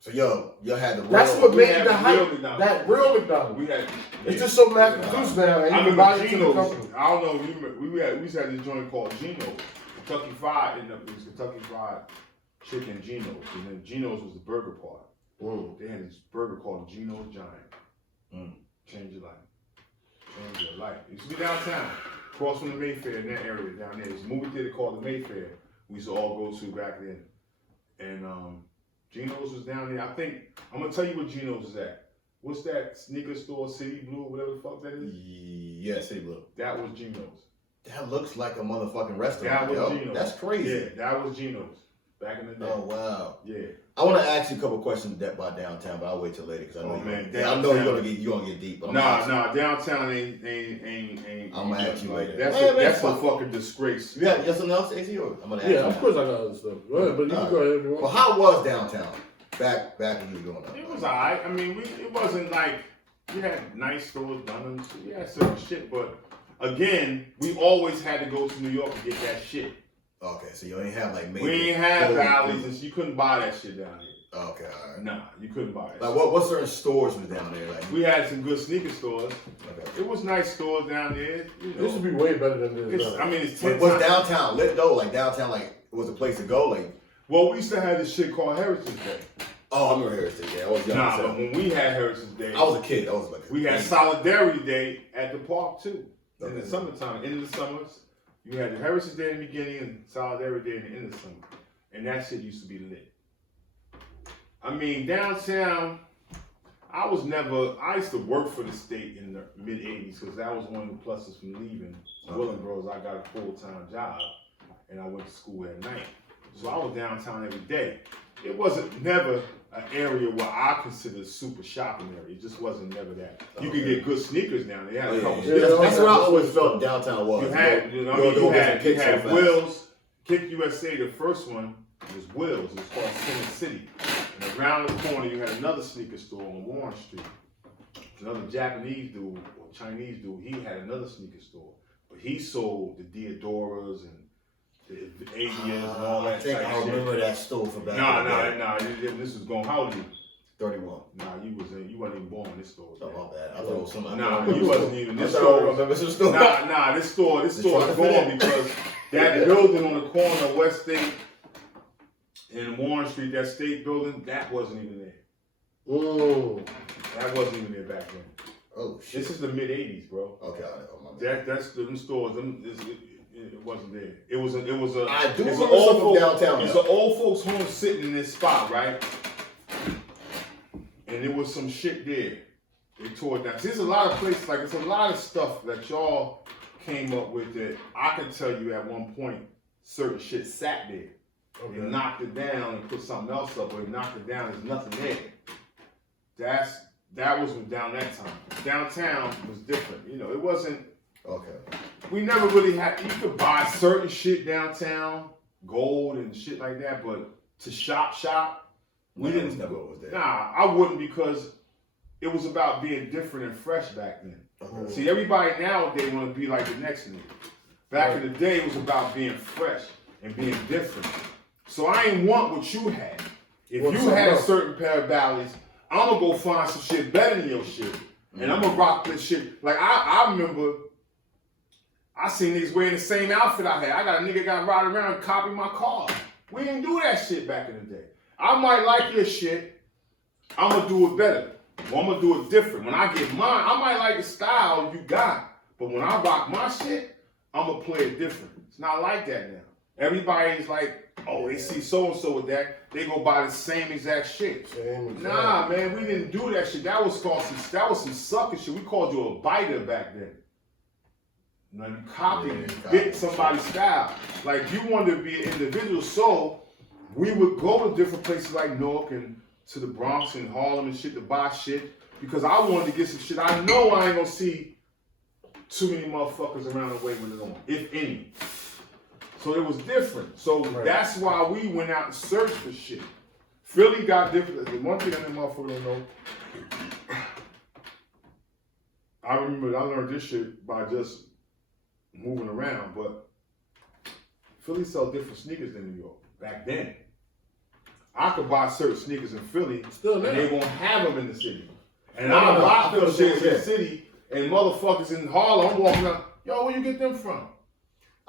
So yo had the real. That's what we made had the real hype. McDonald's. That real McDonald's. We had. It's just so mass produced now, and I you can remember buy it to the Geno's. company. I don't know if you remember. We used to have this joint called Geno's, Kentucky Fried, and it was Kentucky Fried Chicken Geno's, and then Geno's was the burger part. They had this burger called Geno's Giant. Change your life. Change your life. It used to be downtown, across from the Mayfair, in that area down there. There's a movie theater called the Mayfair. We used to all go to back then, and Geno's was down there. I think I'm gonna tell you what Geno's is at. What's that sneaker store, City Blue, whatever the fuck that is? Yeah, City Blue. That was Geno's. That looks like a motherfucking restaurant. That was yo. Geno's. That's crazy. Yeah, that was Geno's back in the day. Oh wow. Yeah. I want to ask you a couple questions about downtown, but I'll wait till later because I know Oh, man, I know you're gonna get deep. But Nah, downtown ain't. I'm gonna ask you later. That's a fucking disgrace. You got something else, AC? Or I'm gonna ask you. Yeah, of course I got other stuff. Go ahead, but you can go ahead if you Well, want. how was downtown back when you were growing up? It was alright. I mean, it wasn't like we had nice stores, Dunham's. We had certain shit, but again, we always had to go to New York to get that shit. Okay, so you ain't have like major. We ain't have alleys, and you couldn't buy that shit down there. Okay, all right. Nah, you couldn't buy it. Like what certain stores was down there? Like we had some good sneaker stores. Okay. It was nice stores down there. You know. This would be way better than this. It's 10 was times. downtown lit though? Like downtown, like it was a place to go. Like well, we used to have this shit called Heritage Day. oh, I remember Heritage Day. I was young. Nah, but when we had Heritage Day, I was a kid. I was like we had Solidarity Day at the park too. Okay. In the summertime, end of the summers, you had the Heritage Day in the beginning and Solidarity Day in the end of the summer, and that shit used to be lit. I mean, downtown, I used to work for the state in the mid 80s because that was one of the pluses from leaving Willing Bros. I got a full-time job and I went to school at night. So I was downtown every day. It wasn't never an area where I considered a super shopping area. It just wasn't never that. You could get good sneakers down there. They had a couple That's what I always felt downtown was. You had Will's, Kick USA, the first one was Will's. It was called Center City. And around the corner, you had another sneaker store on Warren Street. Another Japanese dude or Chinese dude, he had another sneaker store. But he sold the Diodoras and the ABS and all that I think I remember that store for back Nah. This was going, how old are you? 31. Nah, you wasn't even born in this store. Oh, my bad. I thought it was somebody. Nah, you wasn't even this store. Nah, this store is gone because that building on the corner of West State and Warren Street, that state building, that wasn't even there. Oh. That wasn't even there back then. Oh shit. This is the mid '80s, bro. Okay, my bad. That's the stores. It wasn't there. It was a. I do it's remember an old some folks, downtown. It's an old folks home sitting in this spot, right? And there was some shit there. They tore it down. See, there's a lot of places, like it's a lot of stuff that y'all came up with that I can tell you at one point certain shit sat there. Okay. They knocked it down and put something else up, or they knocked it down, there's nothing there. That was down that time. Downtown was different. You know, it wasn't. Okay. We never really had. You could buy certain shit downtown, gold and shit like that, but to shop, we didn't. Never was there. Nah, I wouldn't because it was about being different and fresh back then. Okay. See, everybody nowadays want to be like the next nigga. Back in the day, it was about being fresh and being different. So I ain't want what you had. If you had a certain pair of Bally's, I'm gonna go find some shit better than your shit. And I'm gonna rock this shit. Like I remember, I seen niggas wearing the same outfit I had. I got a nigga got riding around and copy my car. We didn't do that shit back in the day. I might like your shit. I'm gonna do it better. Well, I'm gonna do it different. When I get mine, I might like the style you got. But when I rock my shit, I'm gonna play it different. It's not like that now. Everybody's like, oh, they see so-and-so with that, they go buy the same exact shit. Nah, man, we didn't do that shit. That was some sucker shit. We called you a biter back then. You know, you copied, you bit somebody's style. Like, you wanted to be an individual, so we would go to different places like Newark and to the Bronx and Harlem and shit to buy shit because I wanted to get some shit. I know I ain't gonna see too many motherfuckers around the way with it on, if any. So it was different. So that's why we went out and searched for shit. Philly got different. The one thing that motherfucker don't know, I remember I learned this shit by just moving around, but Philly sell different sneakers than New York back then. I could buy certain sneakers in Philly, and they won't have them in the city. And I buy them shit in the city, and motherfuckers in Harlem, I'm walking out, yo, where you get them from?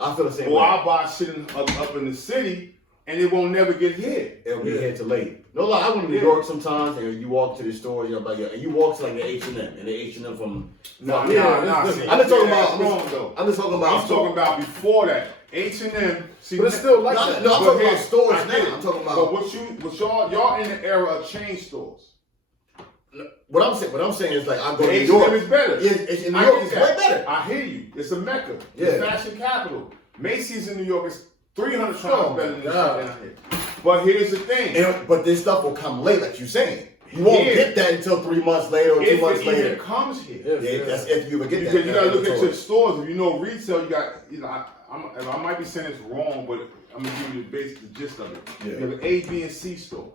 I feel the same way. Or I buy shit up in the city, and it won't never get here. It'll be here till late. No lie, I went to New York sometimes, and you walk to the store, you know, and you walk to like the H&M, and the H&M from. Nah. I'm just talking about. I'm just talking about. I'm talking about before that. H&M. See, but it's still like that. No, I'm talking about stores now. I'm talking about. But y'all in the era of chain stores. What I'm saying is like I go to New York. York. Is better. Yeah, in New York, it's way better. I hear you. It's a mecca. It's fashion capital. Macy's in New York is 300 times better than this shit down here. But here's the thing. But this stuff will come late, like you're saying. You won't get that until 3 months later or 2 months later. It comes here. That's if you ever get that. Because you gotta look at your stores. If you know retail, you got. I might be saying this wrong, but I'm gonna give you the gist of it. You have an A, B, and C store.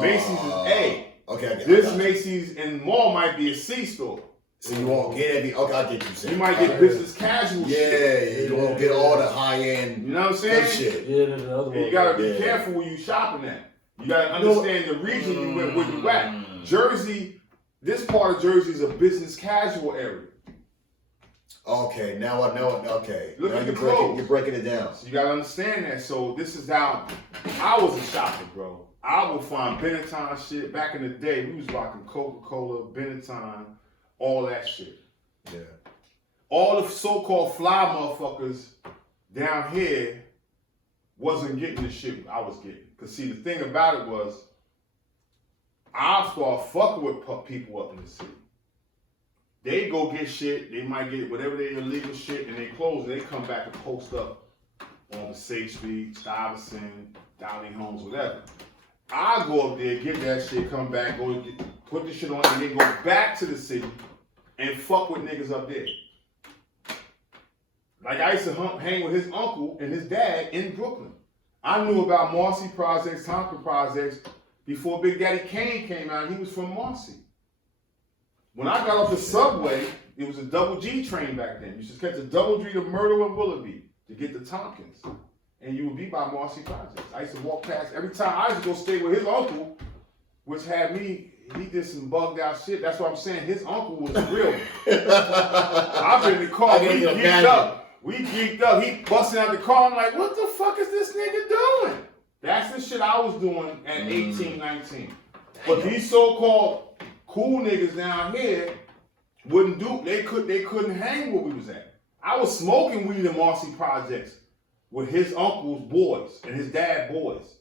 Macy's is A. Okay, This Macy's and mall might be a C store. So you won't get every. Okay, I get you saying. You might get business casual shit. Yeah, you won't get all the high end. You know what I'm saying? Shit. Yeah, the other one. You gotta be careful where you shopping at. You gotta understand the region you went where you at. Jersey, this part of Jersey is a business casual area. Okay, now I know it. Okay, Look now at the clothes. You're breaking it down. So you gotta understand that. So this is how I was a shopper, bro. I would find Benetton shit. Back in the day, we was rocking Coca-Cola, Benetton, all that shit. Yeah. All the so-called fly motherfuckers down here wasn't getting the shit I was getting. Cause see, the thing about it was, I started fucking with people up in the city. They go get shit, they might get whatever their illegal shit, and they close, and they come back and post up on the Safe Street, Stuyvesant, Downey Homes, whatever. I go up there, get that shit, come back, go put the shit on, and then go back to the city and fuck with niggas up there. Like I used to hang with his uncle and his dad in Brooklyn. I knew about Marcy Projects, Tompkins Projects, before Big Daddy Kane came out. He was from Marcy. When I got off the subway, it was a double G train back then. You should catch a double G to Myrtle and Willoughby to get to Tompkins. And you would be by Marcy Projects. I used to walk past, every time I used to go stay with his uncle, which had me, he did some bugged out shit. That's what I'm saying. His uncle was real. I've been in the car, we geeked up. We geeked up. He busting out the car. I'm like, what the fuck is this nigga doing? That's the shit I was doing at 18, 19. But these so-called cool niggas down here wouldn't do, they couldn't hang where we was at. I was smoking weed in Marcy Projects with his uncle's boys and his dad boys.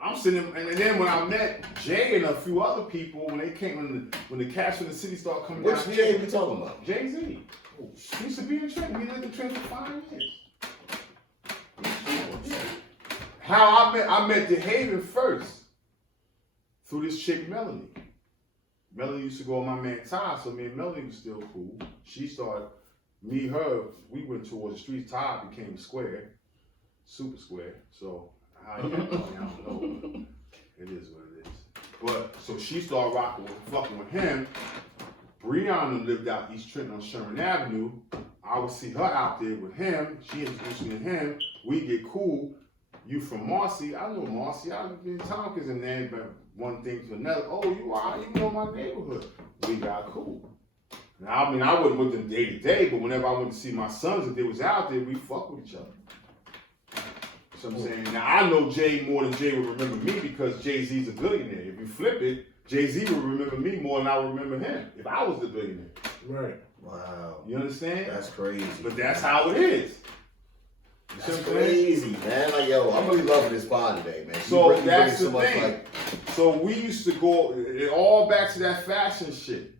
I'm sitting, and then when I met Jay and a few other people, when they came, when the cats from the city started coming down here. Which Jay we talking about? Jay-Z. He used to be in Trenton. He lived in Trenton for 5 years. How I met DeHaven first through this chick Melanie. Melanie used to go on my man Ty, so me and Melanie was still cool. She started, her, we went towards the streets. Ty became square, super square. So I don't know. It is what it is. But so she started fucking with him. Breonna lived out East Trenton on Sherman Avenue. I would see her out there with him. She introduced me to him. We get cool. You from Marcy? I know Marcy. I've been in Tompkins and then, but one thing to another. Oh, you know my neighborhood. We got cool. Now, I mean, I wasn't with them day to day, but whenever I went to see my sons, if they was out there, we fuck with each other. So I'm saying, now I know Jay more than Jay would remember me because Jay-Z's a billionaire. If you flip it, Jay-Z would remember me more than I would remember him if I was the billionaire. Right. Wow. You understand? That's crazy. But that's how it is. That's crazy, man. Like, yo, I'm really loving this pod today, man. So that's the thing. So we used to go all back to that fashion shit.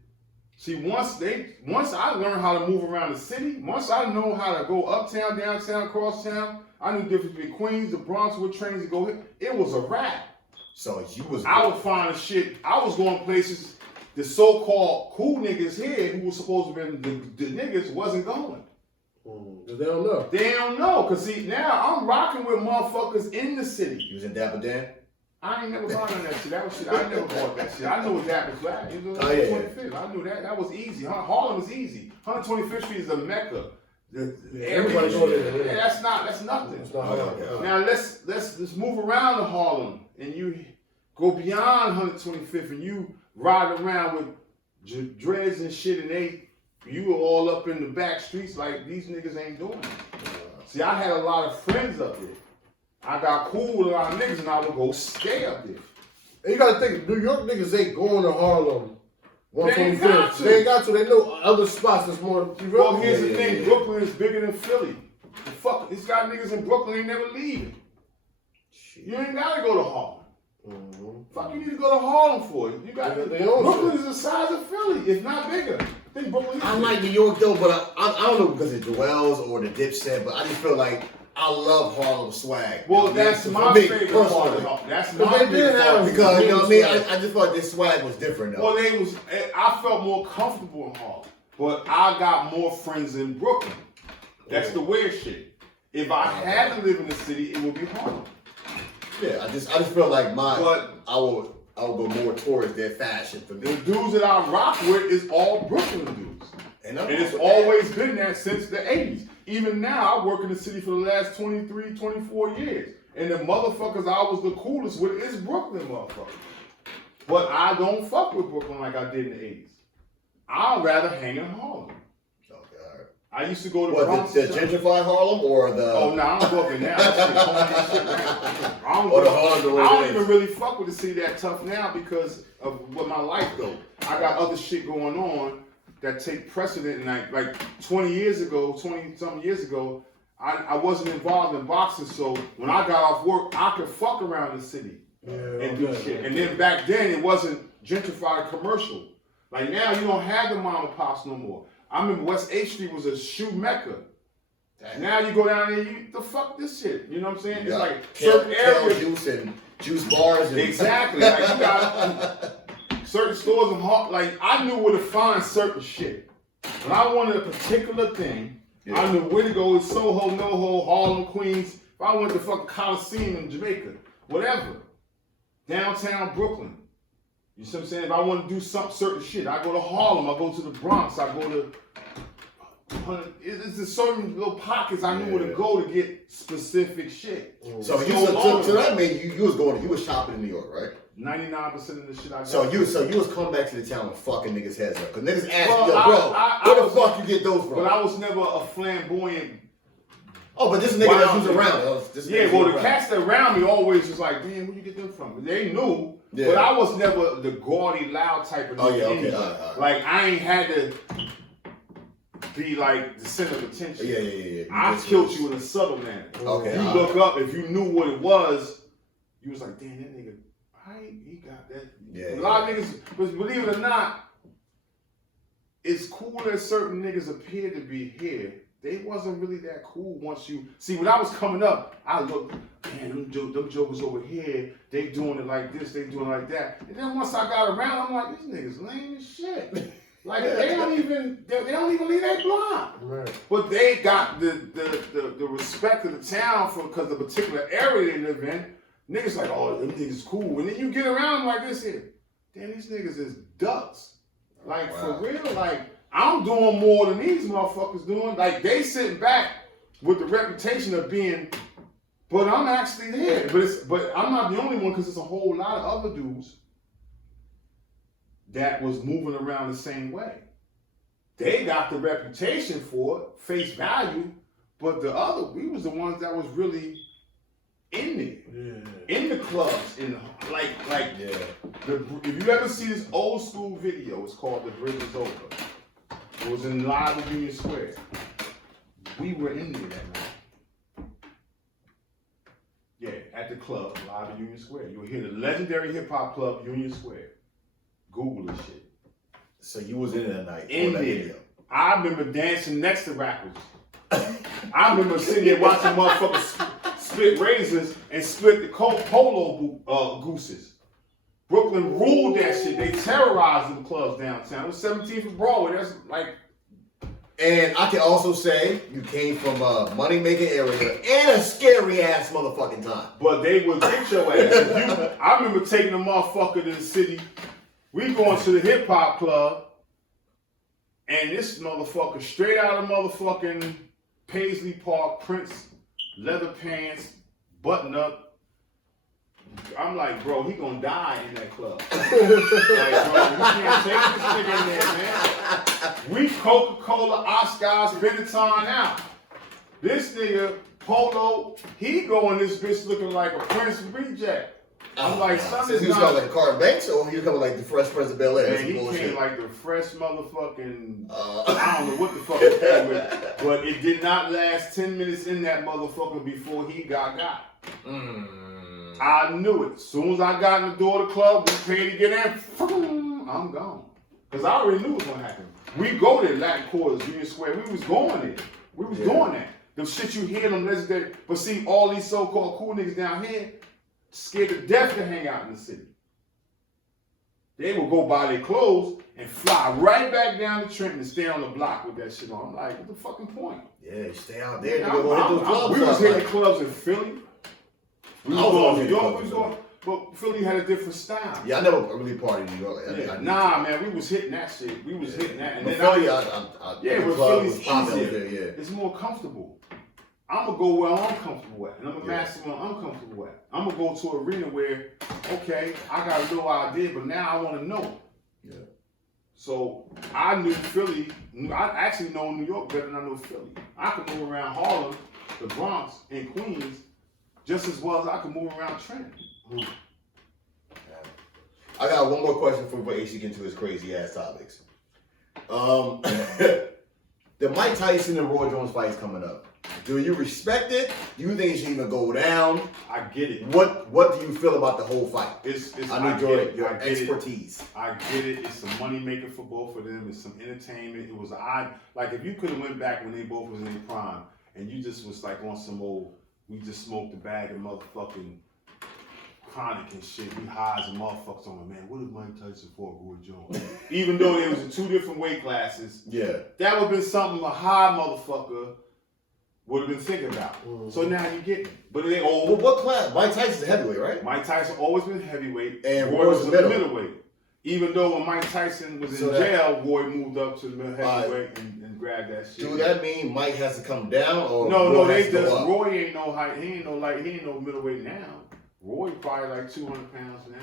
See, once I learned how to move around the city, once I know how to go uptown, downtown, crosstown, I knew the difference between Queens, the Bronx, what trains to go hit. It was a wrap. So you was. I would find a shit. I was going places the so-called cool niggas here who was supposed to be the niggas wasn't going. They don't know. They don't know. Cause see, now I'm rocking with motherfuckers in the city. You was in Dapper Dan? I ain't never bought none of that shit. That was shit. I never bought that shit. I know what Dapper Flat. It was on 125th. I knew that. That was easy. Harlem was easy. 125th Street is a mecca. Everybody go there. Yeah, that's nothing. It's not hard. Now let's move around to Harlem and you go beyond 125th and you ride around with dreads and shit and you were all up in the back streets like these niggas ain't doing it. See, I had a lot of friends up there. I got cool with a lot of niggas and I would go stay up there. And you gotta think, New York niggas ain't going to Harlem. They ain't got to. They ain't got to. They know other spots that's more. Well, here's the thing. Brooklyn is bigger than Philly. The fuck, this got niggas in Brooklyn ain't never leaving. You ain't gotta go to Harlem. Fuck, you need to go to Harlem for it. You got Brooklyn is the size of Philly, if not bigger. I think Brooklyn is I like New York though, but I don't know because of Joel's or the Dipset, but I just feel like I love Harlem swag. Well, that's my favorite part of Harlem. That's my favorite part. Because, you know what I mean? I just thought this swag was different though. Well, I felt more comfortable in Harlem, but I got more friends in Brooklyn. That's the weird shit. If I had to live in the city, it would be Harlem. Yeah, I just feel like I would go more towards their fashion for me. The dudes that I rock with is all Brooklyn dudes. And it's always been that since the 80s. Even now, I work in the city for the last 23, 24 years. And the motherfuckers I was the coolest with is Brooklyn motherfuckers. But I don't fuck with Brooklyn like I did in the 80s. I'd rather hang in Harlem. Okay, all right. I used to go to Bronx. The gentrified Harlem or the... Oh, no, I'm fucking now. That shit, I don't even really fuck with the city that tough now because of what my life, though. I got other shit going on that take precedent. And like 20 something years ago, I wasn't involved in boxing. So when I got off work, I could fuck around the city and do shit. And then back then, it wasn't gentrified commercial. Like now, you don't have the mom and pops no more. I remember West 8th Street was a shoe mecca. Damn. Now you go down there, the fuck this shit. You know what I'm saying? It's like certain areas. Juice and juice bars. And exactly. Like you got certain stores and like I knew where to find certain shit. When I wanted a particular thing, I knew where to go. It's Soho, NoHo, Harlem, Queens. If I went to fucking Coliseum in Jamaica, whatever. Downtown Brooklyn. You see what I'm saying? If I want to do some certain shit, I go to Harlem, I go to the Bronx, I go to... It's just certain little pockets I knew where to go to get specific shit. So that made you was shopping in New York, right? 99% of the shit I got. So you was coming back to the town and fucking niggas' heads up. Cause niggas ask you, bro, where the fuck you get those from? But I was never a flamboyant... Oh, but this nigga that was around. The cats that around me always was like, damn, where you get them from? They knew. Yeah. But I was never the gaudy, loud type of nigga. Oh, yeah, okay. All right. Like, I ain't had to be like the center of attention. Yeah. I killed you in a subtle manner. Okay. You look up, if you knew what it was, you was like, damn, that nigga, he got that. Yeah. A lot of niggas, but believe it or not, as cool as certain niggas appear to be here, they wasn't really that cool once you... See, when I was coming up, I looked, man, them jokers over here, they doing it like this, they doing it like that. And then once I got around, I'm like, these niggas lame as shit. Like, they don't even leave their block. Right. But they got the respect of the town because the particular area they live in. Niggas like, oh, them niggas cool. And then you get around like this here. Damn, these niggas is ducks. Like, for real, like... I'm doing more than these motherfuckers doing. Like, they sitting back with the reputation of being, but I'm actually there. But I'm not the only one because there's a whole lot of other dudes that was moving around the same way. They got the reputation for it, face value, but we was the ones that was really in there, in the clubs, if you ever see this old school video, it's called "The Bridge Is Over." It was in live at Union Square. We were in there that night. Yeah, at the club, live at Union Square. You'll hear the legendary hip hop club, Union Square. Google this shit. So you was in it that night. In there. Video. I remember dancing next to rappers. I remember sitting there watching motherfuckers split razors and split the polo gooses. Brooklyn ruled that shit. They terrorized them clubs downtown. It was 17th and Broadway. That's like... And I can also say you came from a money-making area and a scary-ass motherfucking time. But they would get your ass. I remember taking a motherfucker to the city. We going to the hip-hop club, and this motherfucker straight out of motherfucking Paisley Park, Prince, leather pants, button up. I'm like, bro, he gonna die in that club. Like, bro, you can't take this nigga in there, man. We Coca-Cola, Oscars, Benetton out. This nigga, Polo, he going this bitch looking like a Prince reject. I'm like, son, is he was coming like Carl Banks, or he was coming like the Fresh Prince of Bel-Air? Man, he came like the fresh motherfucking, I don't know what the fuck he came with, but it did not last 10 minutes in that motherfucker before he got. I knew it. As soon as I got in the door of the club, we paid to get in, I'm gone. Because I already knew what was going to happen. We go there, Latin Quarters, Union Square. We was going there. We was doing that. The shit you hear them legendary. But see, all these so-called cool niggas down here, scared to death to hang out in the city. They would go buy their clothes and fly right back down to Trenton and stay on the block with that shit on. I'm like, what's the fucking point? Yeah, stay out there. We was hitting clubs in Philly. We was going to New York. But Philly had a different style. Yeah, I never really partied in New York. Nah, man, we was hitting that shit. We was hitting that. And but then Philly, but Philly's easier. There, yeah. It's more comfortable. I'm gonna go where I'm comfortable at, and I'm gonna master where I'm comfortable at. I'm gonna go to an arena where, okay, I got a little idea, but now I want to know. Yeah. So I knew Philly. I actually know New York better than I know Philly. I can move around Harlem, the Bronx, and Queens just as well as I can move around Trenton. I got one more question before AC get into his crazy ass topics. The Mike Tyson and Roy Jones fight is coming up. Do you respect it? Do you think it should even go down? I get it. What do you feel about the whole fight? I need your expertise. I get it. It's some money maker for both of them. It's some entertainment. It was like if you could have went back when they both was in their prime and you just was like on some old, we just smoked a bag of motherfucking chronic and shit. We high as a motherfucker. So man, what if Mike Tyson fought Roy Jones? Even though they was in 2 different weight classes. Yeah. That would have been something a high motherfucker would have been thinking about. Mm-hmm. So now you get it. But they old. Well, what class? Mike Tyson's a heavyweight, right? Mike Tyson always been heavyweight. And Roy was a middleweight. Even though when Mike Tyson was in jail, Roy moved up to the heavyweight and grabbed that shit. Do that mean Mike has to come down or no, they just Roy ain't no height, he ain't no middleweight now. Roy probably like 200 pounds now.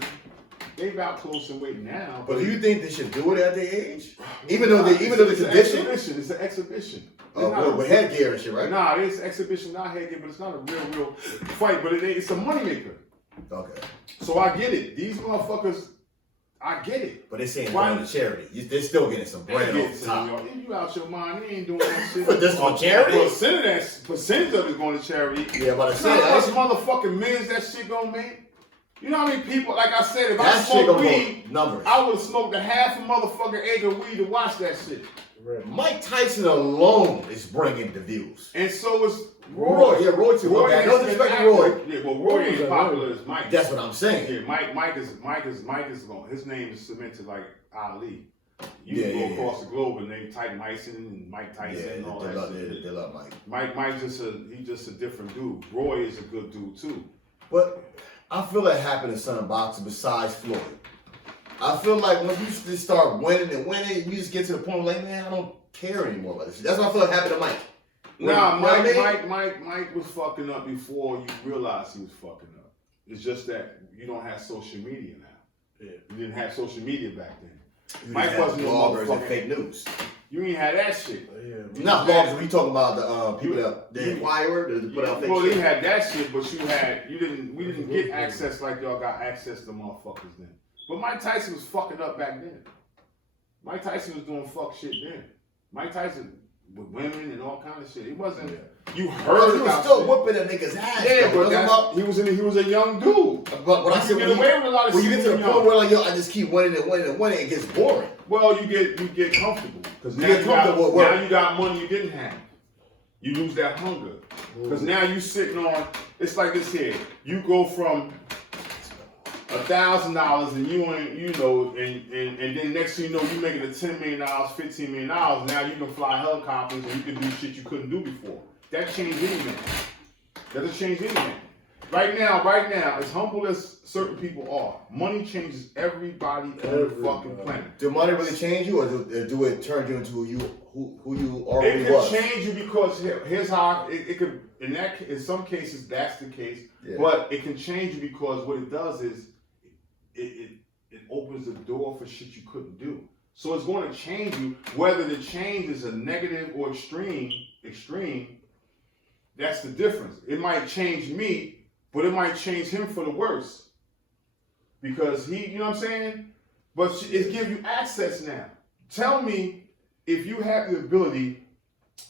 They about close in weight now. But do you think they should do it at their age? Even though the condition? It's an exhibition. With headgear and shit, right? Nah, it's an exhibition, not headgear, but it's not a real fight. But it's a moneymaker. Okay. So I get it. These motherfuckers, I get it. But they're saying going to charity. They're still getting some bread off the top. You out your mind. They ain't doing that shit. But this on charity? Percentage of it's going to charity. Yeah, but I said how much motherfucking millions that shit gonna make? You know how many people, like I said, if that I smoked weed, numbers. I would have smoked a half a motherfucking acre of weed to watch that shit. Mike Tyson alone is bringing the views. And so is Roy. Yeah, Roy too. Roy okay, no disrespect to Roy. Yeah, well, Roy ain't as popular as Mike. That's what I'm saying. Yeah, Mike is going. His name is cemented like Ali. You can go across the globe and name Tyson and Mike Tyson and all that shit. They love Mike. Mike's just a different dude. Roy is a good dude too. But I feel that happened in some boxing besides Floyd. I feel like when you just start winning, you just get to the point where, like, man, I don't care anymore about this shit. That's what I feel like happened to Mike. Mike was fucking up before you realized he was fucking up. It's just that you don't have social media now. Yeah. You didn't have social media back then. Mike wasn't no motherfucking fake news. You ain't had that shit. Not bloggers. We talking about the people that the Inquirer that put out fake shit. Well, they had that shit, but we didn't get access like y'all got access to motherfuckers then. But Mike Tyson was fucking up back then. Mike Tyson was doing fuck shit then. Mike Tyson with women and all kind of shit. It wasn't. You heard he was still whooping a nigga's ass. Yeah, but he was a young dude. But when I said get away with a lot of shit, when you get to the point where like I just keep winning, it gets boring. Well, you get comfortable because now you got money you didn't have. You lose that hunger because now you sitting on. It's like this here. You go from $1,000 and and then next thing you know you making a $10 million, $15 million. Now you can fly helicopters and you can do shit you couldn't do before. That changed anything. That doesn't change anything. Right now, as humble as certain people are, money changes everybody on the fucking planet. Do money really change you, or do it turn you into who you already was? It can change you because here's how it could. In some cases, that's the case. Yeah. But it can change you because what it does is it opens the door for shit you couldn't do. So it's going to change you. Whether the change is a negative or extreme, that's the difference. It might change me, but it might change him for the worse. Because you know what I'm saying? But it gives you access now. Tell me if you have the ability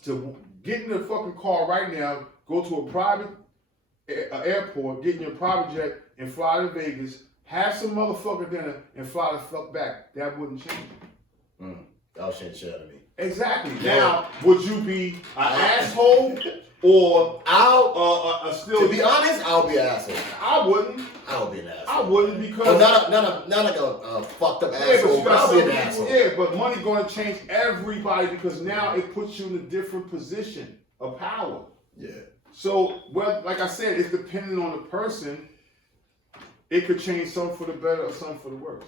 to get in the fucking car right now, go to a private airport, get in your private jet and fly to Vegas, have some motherfucker dinner and fly the fuck back. That wouldn't change you. That would change shit out of me. Exactly. Yeah. Now, would you be an asshole? Or to be honest, I'll be an asshole. I wouldn't. I'll be an asshole. I wouldn't because not like a fucked up asshole. But I'll be an asshole. Yeah, but money going to change everybody because now it puts you in a different position of power. Yeah. So, well, like I said, it's dependent on the person it could change some for the better or some for the worse.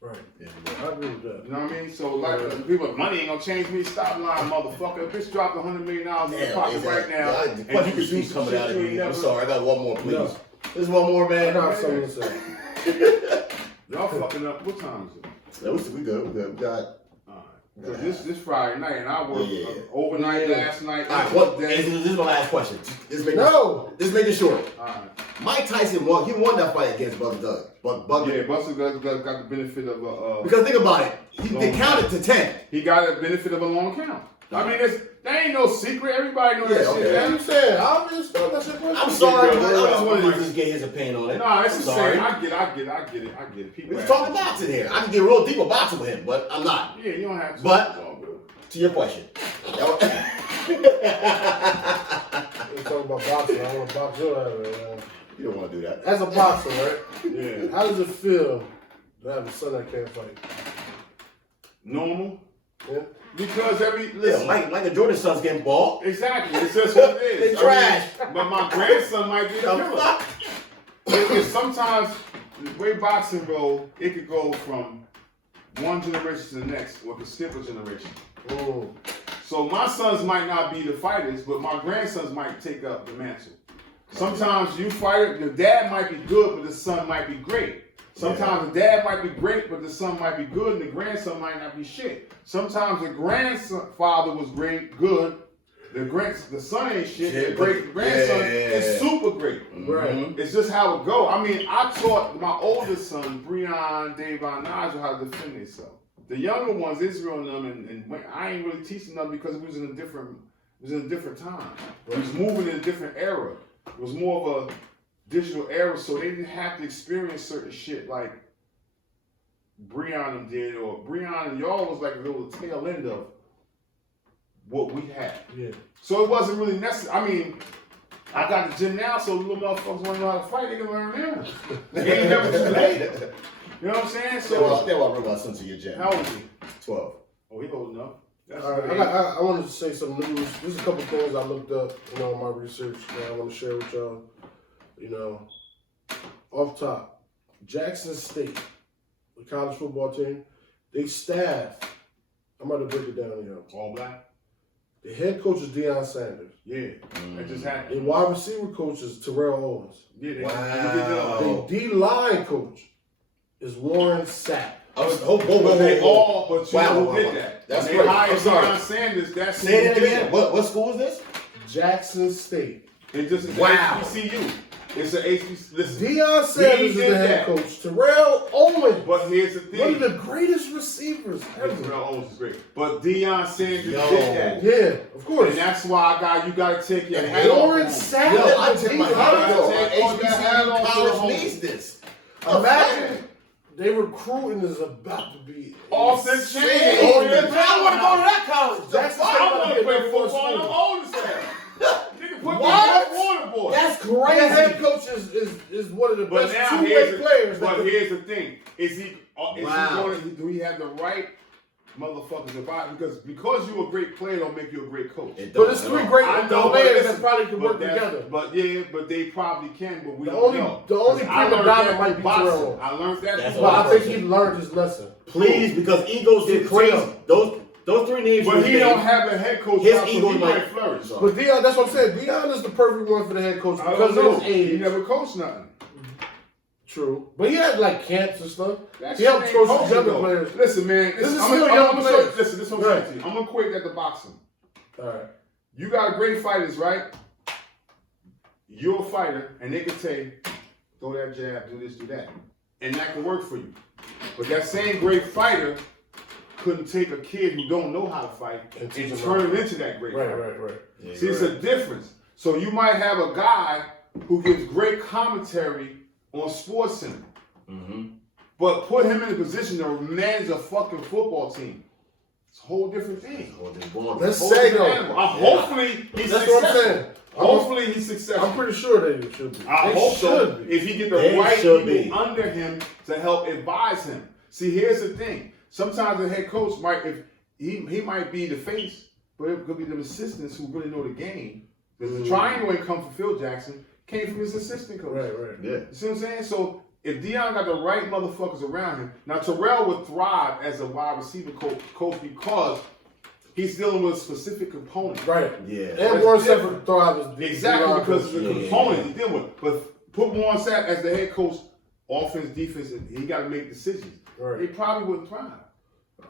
Right. Yeah. I agree with that. You know what I mean? So like people, money ain't gonna change me. Stop lying, motherfucker. If bitch dropped $100 million in your pocket right now, Yeah, and you could do some coming out shit of you me. ain't I'm sorry, I got one more, please. No. There's one more, I man. got something to say. Y'all fucking up. What time is it? Yeah, we good. We got. Because this Friday night, and I worked overnight last night. All right, what? This is my last question. This make it short. All right. Mike Tyson won. He won that fight against Buster Douglas. Yeah, Buster got the benefit of a. Because think about it. They counted to 10. He got a benefit of a long count. I mean, there ain't no secret. Everybody knows that shit. Okay. Man. You said obvious stuff. That's your question. I'm sorry, but I just wanted to just get his opinion on it. No, it's the sorry. same. I get it. People We're talking boxing here. I can get real deep about boxing with him, but I'm not. Yeah, you don't have to. But to your question. We're talking about boxing. I want to box your ass right now. You don't want to do that. As a boxer, right? Yeah. How does it feel to have a son that can't fight? Normal. Yeah. Because Listen, Michael Jordan's son's getting bald. Exactly. It's just what it is. They trash. But my grandson might be the killer. Sometimes the way boxing go, it could go from one generation to the next, or it could skip a generation. Mm. So my sons might not be the fighters, but my grandsons might take up the mantle. Sometimes you fight, your dad might be good, but the son might be great. Sometimes the dad might be great, but the son might be good, and the grandson might not be shit. Sometimes the grandfather was great, good. The son ain't shit. The great grandson is super great. Right. It's just how it go. I mean, I taught my oldest son, Breon, Davon, Nigel, how to defend themselves. The younger ones, Israel and them, and I ain't really teaching them because it was in a different time. It was moving in a different era. It was more of a digital era, so they didn't have to experience certain shit like Breon and did, or Breon and y'all was like a little tail end of what we had. Yeah. So it wasn't really necessary. I mean, I got the gym now, so little motherfuckers want to know how to fight, they can learn now. They ain't never too late. You know what I'm saying? So I bring my son to your gym. how old is he? 12. Oh, he old enough. That's All right, I wanted to say some news. There's a couple things I looked up, in my research that I want to share with y'all. Off top, Jackson State, the college football team, they staff. I'm about to break it down here. All black? The head coach is Deion Sanders. Yeah, that just The happened. wide receiver coach is Terrell Owens. Yeah, they Wow. The D-line coach is Warren Sapp. But they all, but you know who did that? That's they great. hired I'm sorry. Deion Sanders. That's Say who that did again. What school is this? Jackson State. It just is Wow. HBCU. It's an HBCU. Listen, Deion Sanders is did the head that. coach. Terrell Owens, but here's the thing. one of the greatest receivers ever. Terrell Owens is great. But Deion Sanders did that. Yeah, of course. And that's why you gotta take your And hat off. Warren on him. Sapp. Yo, I take my D-line. hat off. Take off that hat off for the College home. needs this. Imagine they recruiting is about to be Off the insane. chain. Oh, yeah. I want to go to that college. Jackson I State want about to to play be football. I'm school. old as hell. Nigga, put me What? on water boy. That's The head crazy. coach is one of the But best now two-way players. but here's the thing: is he Wow. going to? Do he have the right motherfuckers about it? Because you're a great player, don't make you a great coach. But it's three great I know, but players listen, that probably can work but together. But they probably can. But we The don't only- know. the only 'Cause I prima learned donna that might through be boxing. Terrell. I learned that. That's through But I boxing. think he learned his lesson. Please, because egos get crazy. Those three names. But you he named, don't have a head coach. His now, so ego he might- might flourish. But Deion, that's what I'm saying. Deion is the perfect one for the head coach I because don't know. of his age. He never coached nothing. True. But he had like camps and stuff. That He shit helped ain't coach coaching, younger though. players. Listen, man. This is I'm still gonna young show players. you. Listen, this is what I'm saying to you. I'm gonna equate that to boxing. All right. You got great fighters, right? You're a fighter, and they can say, throw that jab, do this, do that. And that can work for you. But that same great fighter couldn't take a kid who don't know how to fight and teach him turn how. him into that great fighter. Right. Yeah, See, it's a difference. So you might have a guy who gives great commentary on SportsCenter, but put him in a position to manage a fucking football team. It's a whole different thing. Let's Whole say different though. animal. Hopefully he's That's successful. what I'm saying. Hopefully he's successful. I'm pretty sure they should be. I They hope so. should be. If he get the They right should people be. under him to help advise him. See, here's the thing. Sometimes the head coach might, if he might be the face, but it could be the assistants who really know the game. Because the triangle ain't come from Phil Jackson, came from his assistant coach. Right. Yeah. You see what I'm saying? So if Deion got the right motherfuckers around him, now Terrell would thrive as a wide receiver coach because he's dealing with specific components. Right. Yeah. And Warren Sapp thrives Exactly because of the components yeah. he's dealing with. But put Warren Sapp as the head coach, offense, defense, and he got to make decisions. Right. He probably would thrive.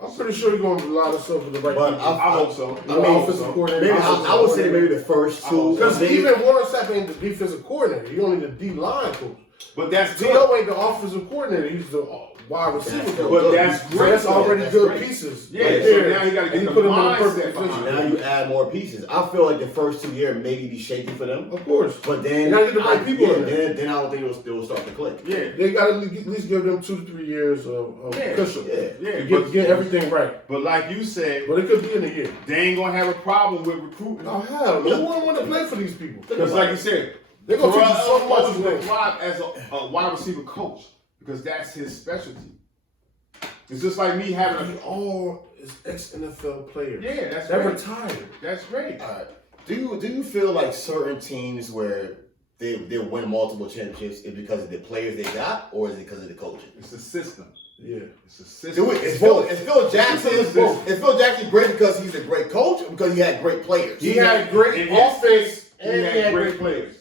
I'm pretty sure he's going to line himself with the right But people. I hope so. I mean, offensive coordinator. Maybe I would say maybe the first two. Because even Warren Sapp ain't the defensive coordinator. He only the D-line coach. But that's good. T.O. ain't the offensive coordinator. He's the wide receiver coach. But that's So great. that's already That's good great. pieces. Yeah, right so there. now you got to And get you the put him in the mindset perfect behind position. it. Now you add more pieces. I feel like the first 2 years maybe be shaky for them. Of course. But then You gotta get the right people in there. Then I don't think it will start to click. Yeah. They got to at least give them 2 to 3 years of cushion. Yeah, To get everything right. But like you said, But it could be in a year. they ain't gonna have a problem with recruiting. Oh, hell no. Who wouldn't want to play for these people? Because like you said, They're going to teach you so Terrell much. Owens would thrive as a wide receiver coach because that's his specialty. It's just like me having They all is ex-NFL players. Yeah, that's They're great. retired. That's great. Do you feel like certain teams where they win multiple championships is because of the players they got, or is it because of the coaching? It's a system. Yeah. It's a system. Is Phil Jackson great because he's a great coach, or because he had great players? He had great In his offense case, and he had great players.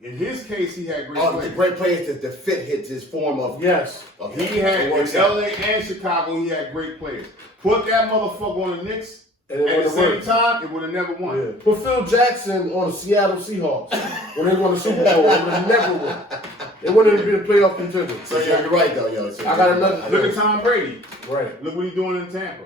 In his case, he had great The players. great players to fit his form of. Yes. Okay. He had It in works out. LA and Chicago. He had great players. Put that motherfucker on the Knicks And it at the would've same worked. time, it would have never won. Yeah. Put Phil Jackson on the Seattle Seahawks when they won the Super Bowl. It would have never won. They wouldn't even be a playoff contender. So yeah, you're right though, yo. So I got another- Look at Tom Brady. Right. Look what he's doing in Tampa.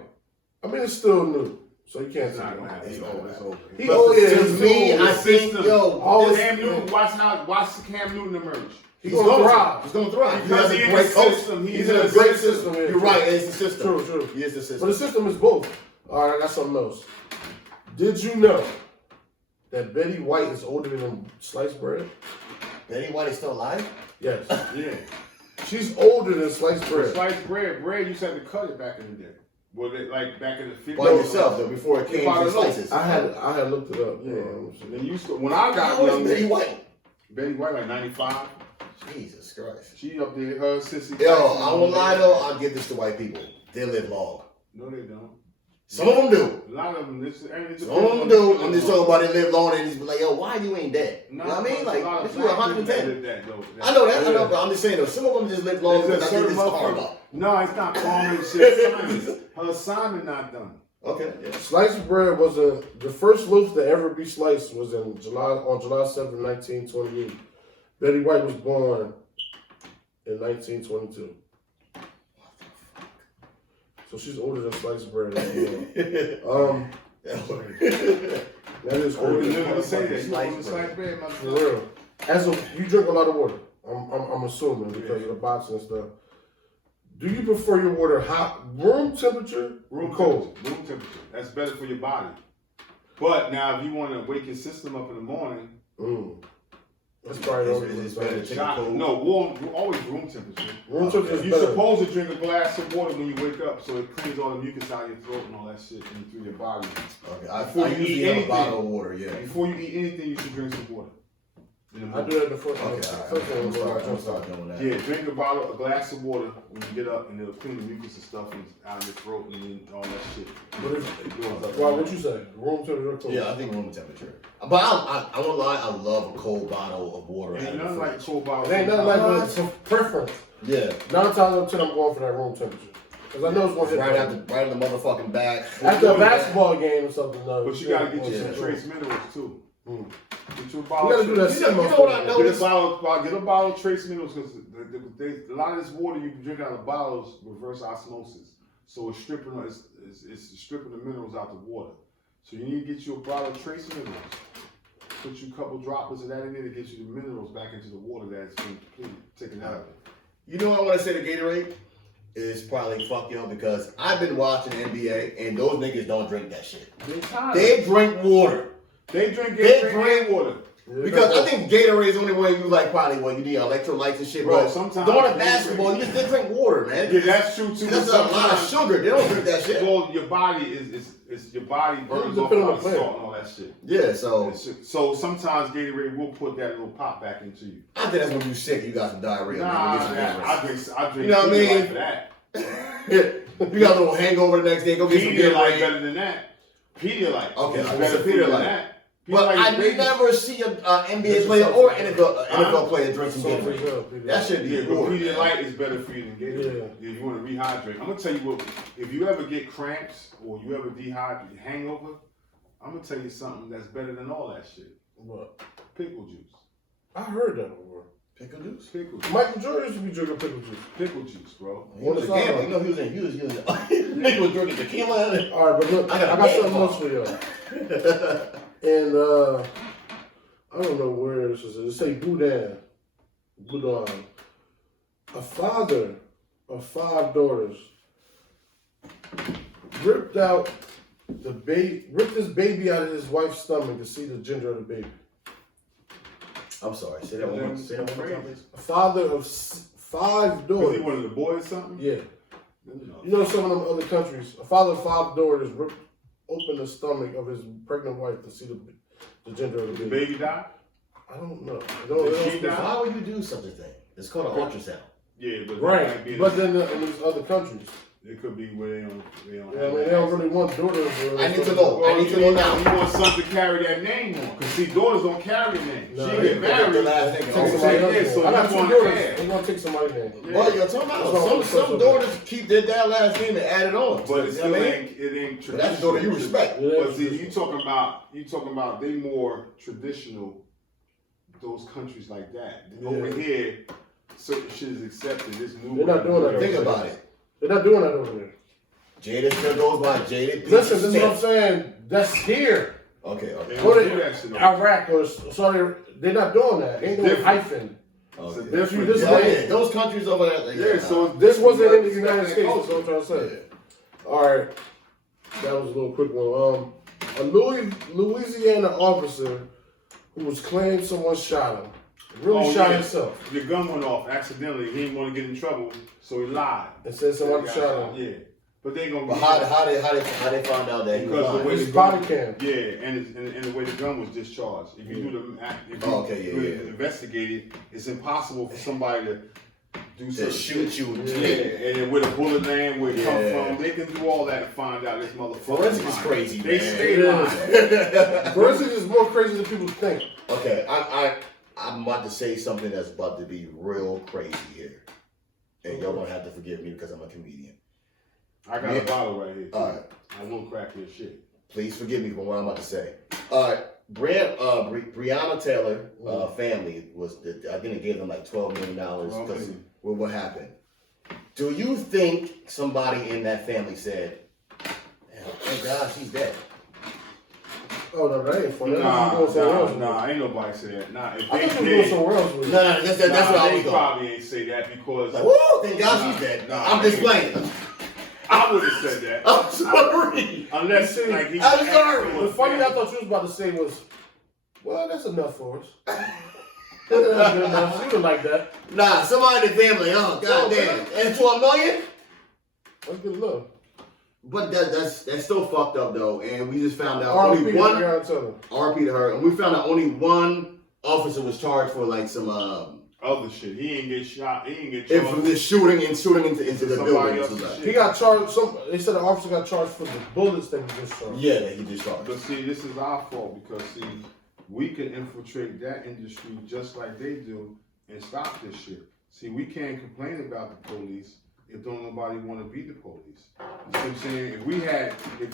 I mean, it's still new, so you can't It's say not that. gonna happen. It's over. It's over. He But oh yeah, To he's me, new. I think Always- Cam Newton, watch Cam Newton emerge. He's gonna thrive. He's gonna thrive. Because He has he a in great the coach. system. He's in a great system. yeah. You're right. It's the system. True. He is the system. But the system is both. All right, I got something else. Did you know that Betty White is older than sliced bread? Betty White is still alive? Yes. Yeah. She's older than sliced bread. Sliced bread used to have to cut it back in the day. Well, like back in the 50s. By yourself though, before it came By to the slices. I had looked it up. Yeah. They used to, when I got How old young, is Betty White? Betty White like 95. Jesus Christ. She up there, her sissy. Yo, I won't lie though, I'll give this to white people. They live long. No, they don't. Some of them do. A lot of them. Some of them do. I'm just talking about they live long and just be like, yo, why you ain't dead? You know what I mean? Like, if you're 110. I know that, but I'm just saying though, some of them just live long because I think it's karma. No, it's not karma. It's just assignment. Her assignment not done. Okay, yeah. Sliced bread was the first loaf to ever be sliced was on July 7, 1928. Betty White was born in 1922. So she's older than sliced bread. That is Oh, you crazy. literally say that. You Sliced want to slice bread, my For real. You drink a lot of water. I'm assuming because of the boxing and stuff. Do you prefer your water hot, room temperature, or cold? Room temperature. That's better for your body. But now, if you want to wake your system up in the morning, That's probably It's better to take a cold. no, warm, always room temperature. Room temperature is You're better. supposed to drink a glass of water when you wake up, so it cleans all the mucus out of your throat and all that shit and through your body. Okay, I Before you usually eat have a anything. bottle of water, yeah. Before you eat anything, you should drink some water. In the I morning. do that before. Okay, all right. I'm gonna start doing that. Yeah, drink a glass of water when you get up, and it'll clean the mucus and stuff out of your throat and all that shit. But It goes up. well, what you say? Room temperature or cold? Yeah, I think room temperature. But I won't lie, I love a cold bottle of water. Ain't out of the nothing like a fridge. cold bottle. It ain't nothing like that. It's a preference. Yeah. 9 times out of 10, I'm going for that room temperature. Because I know it's going to hit Right in the motherfucking back. after a basketball game or something. No, But you gotta get you some yeah. trace minerals too. Get you a You bottle. gotta do that. You know what I Get noticed? get a bottle of trace minerals because a lot of this water you drink out of bottles reverse osmosis, so it's stripping the minerals out the water. So you need to get you a bottle of trace minerals. Put you a couple droplets of that in there to get you the minerals back into the water that's been completely taken out of it. You know what I want to say to Gatorade? Is probably fuck y'all because I've been watching NBA and those niggas don't drink that shit. They drink water. They drink They Gatorade drink and water. Because I think Gatorade is the only way you like probably when you need electrolytes and shit. Bro, but sometimes during basketball, you just drink water, man. Yeah, that's true too. That's a lot of sugar. They don't drink that shit. Well, your body is your body burns off a lot of salt and all that shit. Yeah, so sometimes Gatorade will put that little pop back into you. I think that's when you're sick. You got some diarrhea. Nah, I drink. You know what I mean? For that. You got a little hangover the next day. Go get some Gatorade. Better than that. Pedialyte. Okay, better than that. But I never see an NBA player or NFL player drink some Gatorade. That should be but Pedialyte is better for you than Gatorade. If you want to rehydrate. I'm going to tell you what, if you ever get cramps or you ever dehydrate, hangover, I'm going to tell you something that's better than all that shit. What? Pickle juice. I heard that before. Pickle juice? Pickle juice. Michael Jordan used to be drinking pickle juice. Pickle juice, bro. He was a gambler. You know, he was using nigga was drinking tequila. All right, but look, I got something else for y'all. And I don't know where this is. It say Boudin. A father of 5 daughters ripped his baby out of his wife's stomach to see the gender of the baby. I'm sorry. Say that one more time, please. A father of 5 daughters. Was he one of the boys or something? Yeah. You know some of them other countries. A father of 5 daughters ripped open the stomach of his pregnant wife to see the gender of the baby. The baby died? I don't know. Why would you do such a thing? It's called an ultrasound. Yeah, but right. But then in these other countries, it could be where they don't. Yeah, I mean, they don't really want daughters. I need to know. I need to know now. You want son to carry that name on? Because see, daughters don't carry the name. No, she get married. So I got 2 daughters. They're gonna take somebody's name. Well, you're talking about some daughters keep their dad last name and add it on. But it still ain't traditional. That's the daughter you respect. But see, you talking about they more traditional. Those countries like that. Over here, certain shit is accepted. This new. They're not doing that. Think about it. They're not doing that over there. Jada still goes by Jada. Listen, this is what I'm saying. That's here. Okay. Go to Iraq or Saudi. They're not doing that. Ain't no hyphen. Okay. Those countries over there. So this wasn't in the United States. That's what I'm trying to say. All right. That was a little quick one. A Louisiana officer who was claimed someone shot him. Really shot himself. The gun went off accidentally. He didn't want to get in trouble, so he lied. And said somebody shot him. Yeah. But they gonna. But how they found out that he was lying? His body cam. Yeah, and the way the gun was discharged. If you do investigate it, it's impossible for somebody to do something. Shoot you. Yeah, and where the bullet land, where it come from, they can do all that and find out this motherfucker. Forensic is crazy, They man. stay lying. Forensic is more crazy than people think. Okay, I'm about to say something that's about to be real crazy here, and y'all gonna have to forgive me because I'm a comedian. I got a bottle right here. All right. I will crack your shit. Please forgive me for what I'm about to say. All right. Breonna Taylor family I think they gave them like $12 million because what happened. Do you think somebody in that family said, thank God she's dead? Oh, no, that ain't funny. Nah, ain't nobody say that. Nah, if I thought you were going somewhere else with it. No, that's what I was going. They probably ain't say that because... Like, woo, thank God she's dead. I'm just playing. I would have said that. I'm sorry. Unless, like, he... I'm sorry. The funny I thought you was about to say was, well, that's enough for us. That's good enough. She would like that. Nah, somebody in the family, goddamn. And $12 million? That's good enough. But that's still fucked up though, and we just found out only one RP to her, and we found out only one officer was charged for like some other shit. He ain't get shot. He ain't get charged for the shooting into the building. He got charged. They said the officer got charged for the bullets that he discharged. Yeah, that he discharged. But see, this is our fault because we can infiltrate that industry just like they do and stop this shit. See, we can't complain about the police if don't nobody want to be the police. You know what I'm saying? If we had, if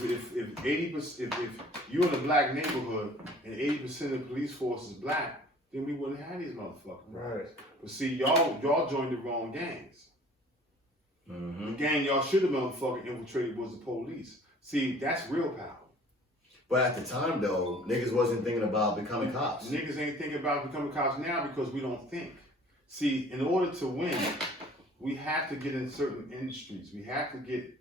80%, if you're in a black neighborhood and 80% of the police force is black, then we wouldn't have these motherfuckers. Right. But see, y'all joined the wrong gangs. Mm-hmm. The gang y'all should have motherfucking infiltrated was the police. See, that's real power. But at the time though, niggas wasn't thinking about becoming cops. Niggas ain't thinking about becoming cops now because we don't think. See, in order to win, we have to get in certain industries. We gotta get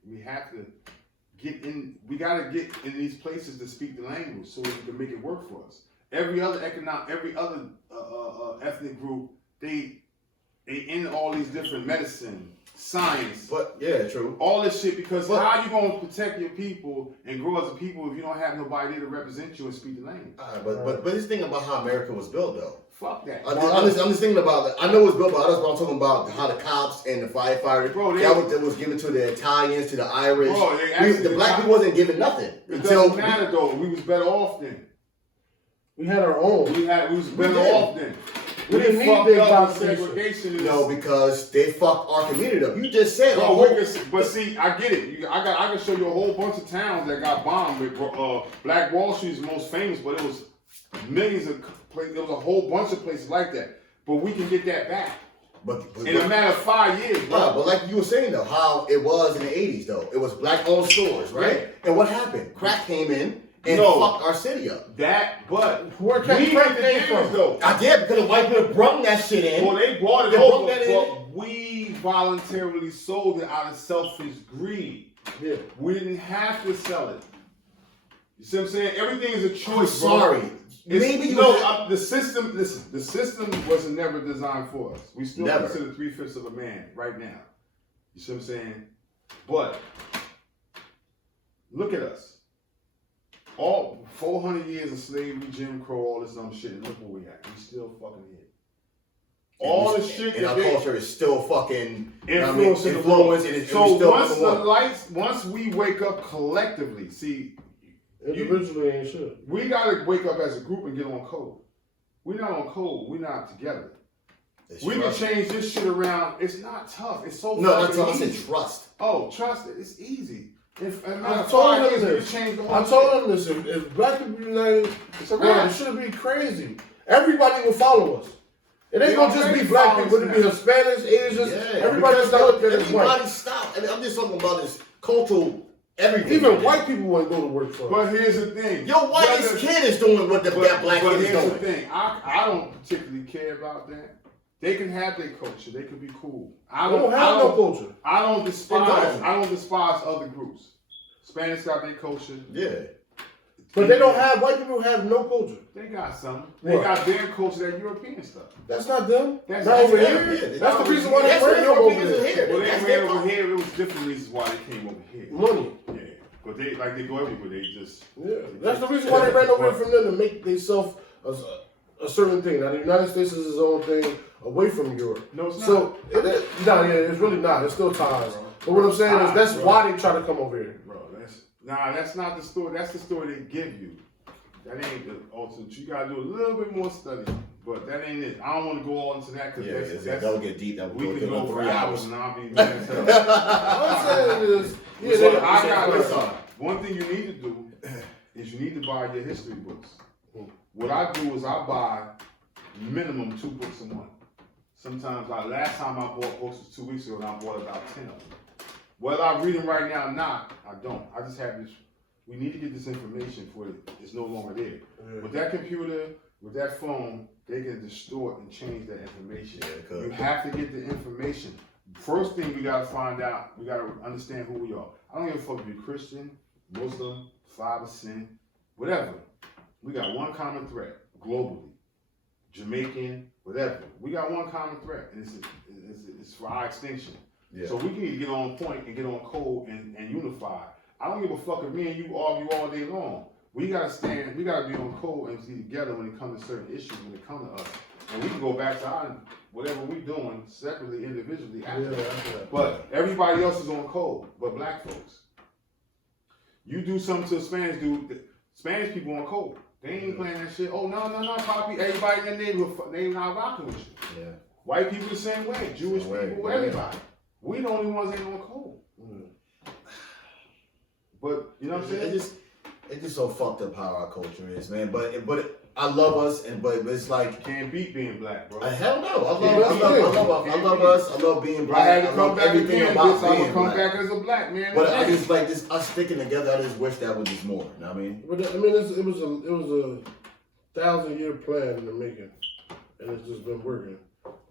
in these places to speak the language so we can make it work for us. every other ethnic group, they in all these different medicine, science. But yeah, true. All this shit because how you gonna protect your people and grow as a people if you don't have nobody there to represent you and speak the language? But this thing about how America was built though. Fuck that. I'm just thinking about it. I know it was built by others, but I'm talking about how the cops and the firefighters, that was given to the Italians, to the Irish. Bro, the black people wasn't given nothing. It doesn't matter though. We was better off then. We had our own. We was better off then. We didn't need big segregation. No, because they fucked our community up. You just said. But see, I get it. I can show you a whole bunch of towns that got bombed. Black Wall Street is the most famous, but it was millions of places. There was a whole bunch of places like that. But we can get that back. But in a matter of 5 years, bro. But like you were saying though, how it was in the 80s though. It was black-owned stores, right? Yeah. And what happened? Crack came in and fucked our city up. Where crack came from though? I did because the white people brought that shit in. Well, they brought it over, but we voluntarily sold it out of selfish greed. Yeah. We didn't have to sell it. You see what I'm saying? Everything is a choice, bro. Sorry. The system. Listen, the system was never designed for us. We still consider 3/5 of a man right now. You see what I'm saying? But look at us. All 400 years of slavery, Jim Crow, all this dumb shit, and look where we at. We still fucking here. All the shit and our culture is still fucking influence, and it's so still once we wake up collectively, see. Individually ain't shit. We gotta wake up as a group and get on code. We're not on code. We're not together. We can change this shit around. It's not tough. It's so not tough. I said trust. Oh, trust it. It's easy. I told him this. If black people united, it should be crazy. Everybody will follow us. It ain't gonna just be black people. It'll be Hispanics, Asians. Everybody stop. Everybody stop. And I'm just talking about this cultural. Everything. Even white people wouldn't go to work for us. But here's the thing. Your whitest kid is doing what that black kid is doing. Here's the thing. I don't particularly care about that. They can have their culture. They can be cool. I don't have no culture. I don't despise other groups. Spanish got their culture. Yeah. But they don't have, white people have no culture. They got something. They got their culture, that European stuff. That's not them. That's not over here. That's the reason why they bring them over here. Well, they came over here. It was different reasons why they came over here. Money. Yeah. But they go everywhere. They just. Yeah. That's the reason why they ran over here from them to make themselves a certain thing. Now the United States is its own thing away from Europe. No, it's not. So it's really not. It's still ties. But what I'm saying is that's why they try to come over here. That's not the story. That's the story they give you. That ain't the ultimate. You gotta do a little bit more study, but that ain't it. I don't want to go all into that because that'll get deep. We can go for hours and I'll be mad as hell. All I'm saying is, one thing you need to do is you need to buy your history books. What I do is I buy minimum 2 books a month. Sometimes, last time I bought books was 2 weeks ago, and I bought about 10 of them. Whether I read them right now or not, I don't. I just have this. We need to get this information for it's no longer there. With that computer, with that phone, they can distort and change that information. You have to get the information. First thing we gotta find out, we gotta understand who we are. I don't give a fuck if you're Christian, Muslim, 5%, whatever. We got one common threat globally. Jamaican, whatever. We got one common threat, and it's for our extinction. Yeah. So we can either get on point and get on code and unify. I don't give a fuck if me and you argue all day long. We gotta be on code and be together when it comes to certain issues, when it comes to us. And we can go back to whatever we're doing separately, individually after that. But everybody else is on code, but black folks. You do something to a Spanish dude, Spanish people on code. They ain't playing that shit. Oh, no, Poppy. Everybody in the neighborhood, they not rocking with you. Yeah. White people the same way. Jewish people, everybody. We the only ones ain't on code. But, you know what I'm saying? It's just so fucked up how our culture is, man. But I love us, but it's like can't beat being black, bro. Hell no, I love us. I love being black. I had to come back again. I would come back as a black man. But I just like this us sticking together. I just wish that was just more. You know what I mean? But it was a 1,000-year plan in the making, and it's just been working.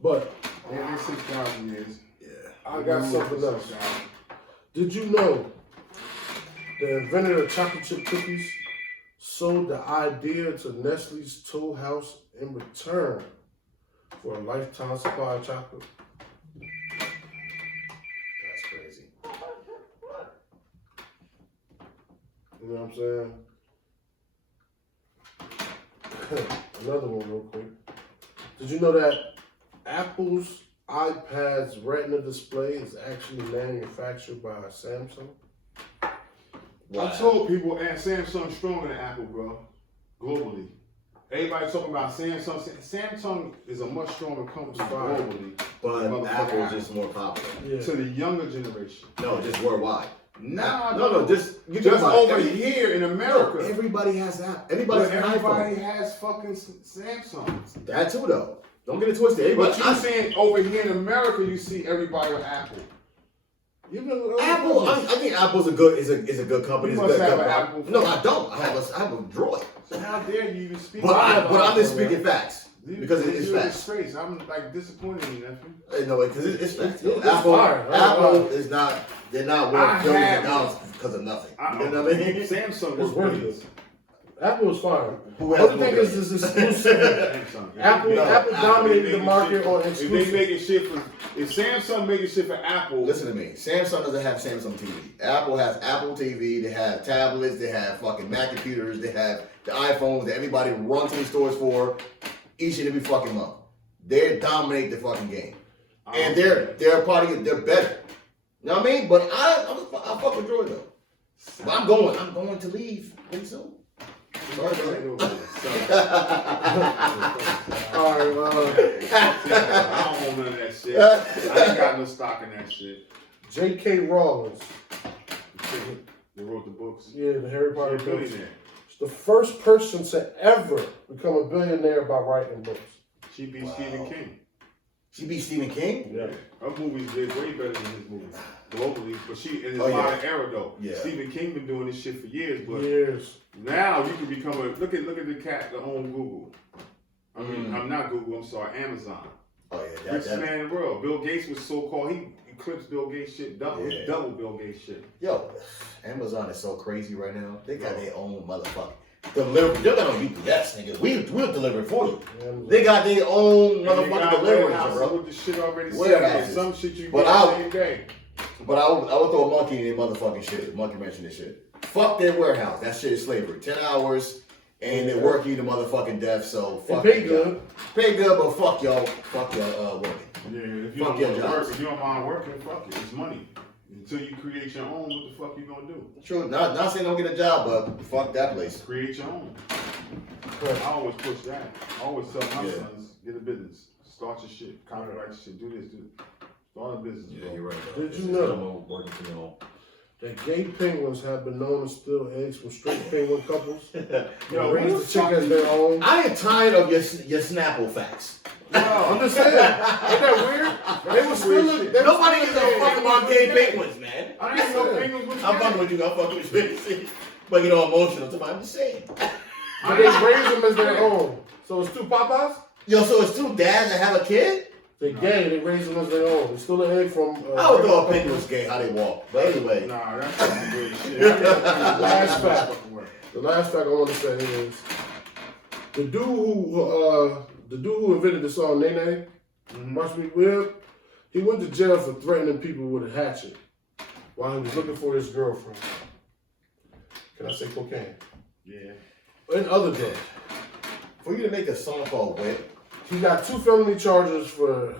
But it's 6,000 years. Yeah, I got something else. Did you know the inventor of chocolate chip cookies sold the idea to Nestle's Toll House in return for a lifetime supply of chocolate. That's crazy. You know what I'm saying? Another one real quick. Did you know that Apple's iPad's Retina display is actually manufactured by Samsung? Wow. I told people, and Samsung's stronger than Apple, bro. Globally. Everybody's talking about Samsung. Samsung is a much stronger company globally. But Apple's just more popular. Yeah. To the younger generation. No, just worldwide. No, just over here in America. No, everybody has that. Everybody has fucking Samsung. That too, though. Don't get it twisted. But you're saying over here in America, you see everybody with Apple. Apple, I think Apple's a good company. You It's must a good have an company. Apple No, phone. I don't. I have a Droid. So how dare you even speak? But I'm Apple, just speaking facts because it's you're in facts. disgrace. I'm like disappointed in you, nephew. No, because it's facts. It's Apple, fire. Apple is not. They're not worth billions of dollars because of nothing. You know what I mean? Samsung It's is worth billions. it. Apple is fire. Who has What do you think more is this exclusive? Samsung. Apple dominated the market on If they exclusive. making shit for, if Samsung making shit for Apple, Listen to me. Samsung doesn't have Samsung TV. Apple has Apple TV. They have tablets. They have fucking Mac computers. They have the iPhones that everybody runs to the stores for each and every fucking month. They dominate the fucking game, and they're a part of it. They're better. You know what I mean? But I fuck with Droid though. But I'm going to leave pretty soon. Sorry, bro. All right, I don't own none of that shit. I ain't got no stock in that shit. J.K. Rowling. They wrote the books. Yeah, the Harry Potter She's a books. billionaire. She's the first person to ever become a billionaire by writing books. She beat Stephen King. She beat Stephen King? Yeah. Her movies did way better than his movies globally, but she in a Oh, lot yeah. of era though. Yeah. Stephen King been doing this shit for years, but Years. now you can become a look at the cat that own Google. I mean, I'm not Google. I'm sorry, Amazon. Oh yeah, Richest man in the world. Bill Gates was so called. He eclipsed Bill Gates shit double. Yeah. Double Bill Gates shit. Yo, Amazon is so crazy right now. They got their own motherfucking delivery. They're not on UPS, nigga. We'll deliver it for you. Amazon. They got their own And they motherfucking got delivery, warehouses bro. with the shit already Warehouses. set. Some shit you But get the same day. But I would throw a monkey in their motherfucking shit. Monkey wrench in this shit. Fuck their warehouse. That shit is slavery. 10 hours and they work you to motherfucking death. So fuck They pay you, good. Pay good, but fuck y'all. Fuck y'all working. Yeah, if you Fuck don't your want to work, jobs. if you don't mind working, fuck it. It's money. Until you create your own, what the fuck you gonna do? True. Not saying don't get a job, but fuck that place. Create your own. I always push that. I always tell my sons, get a business. Start your shit. Copyright your shit. Do this, do that. Start a business, bro. You're right. Did you know that gay penguins have been known to steal eggs from straight penguin couples? Yo, Raise the chick as their own. I am tired of your Snapple facts. I'm just saying. Ain't that weird? They were stealing. Nobody gives a fuck about gay penguins, man. I didn't know penguins was I'm fucking with you. I'm fucking with you. But get all emotional. I'm just saying. But they raise them as their own. So it's two Popeyes? Yo, so it's two dads that have a kid? They're gay, they raise them as their own. They steal an egg from. I would throw a penguin's gay how they walk. But anyway. Nah, that's some good shit. Last fact. The last fact I want to say is the dude who invented the song Nene, Watch Me Whip, he went to jail for threatening people with a hatchet while he was looking for his girlfriend. Can I say cocaine? Yeah. And other drugs. For you to make a song called Whip, He got 2 felony charges for,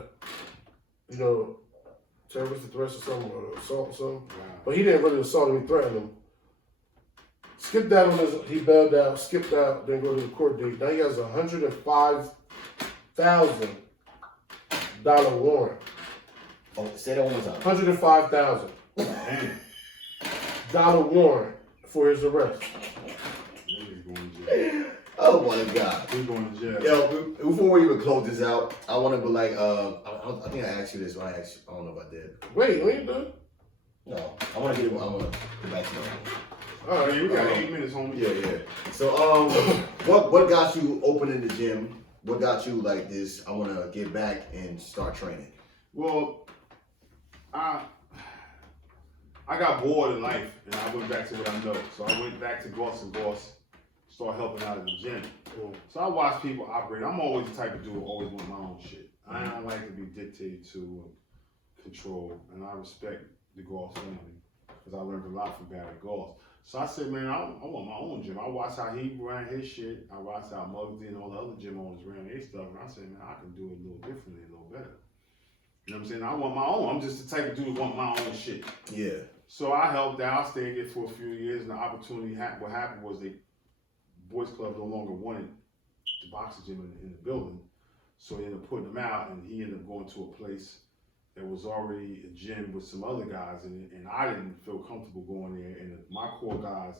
terroristic threats or something, or assault or something. Wow. But he didn't really assault him, he threatened him. Skipped out on he bailed out, skipped out, then go to the court date. Now he has a $105,000 warrant. oh, say that one more time. $105,000 warrant for his arrest. Niggas going to jail. Oh my God. He's going to jail. Yo, before we even close this out, I want to be like, I think I asked you this when I asked you. I don't know if I did. Wait, we ain't done? No, I want to get back to you. All right, We got 8 minutes, homie. Yeah. So, what got you opening the gym? What got you like this? I want to get back and start training. Well, I got bored in life, and I went back to what I know. So I went back to Boss and Boss, start helping out at the gym. So I watch people operate. I'm always the type of dude who always want my own shit. I don't like to be dictated to and controlled, and I respect the Goss family because I learned a lot from Barry Goss. So I said, man, I want my own gym. I watched how he ran his shit. I watched how Muggsy and all the other gym owners ran their stuff, and I said, man, I can do it a little differently, a little better. You know what I'm saying? I want my own. I'm just the type of dude who want my own shit. Yeah. So I helped out. I stayed there for a few years, and the opportunity what happened was the Boys Club no longer wanted the boxing gym in the building, so they ended up putting him out, and he ended up going to a place that was already a gym with some other guys in it, and I didn't feel comfortable going there, and my core guys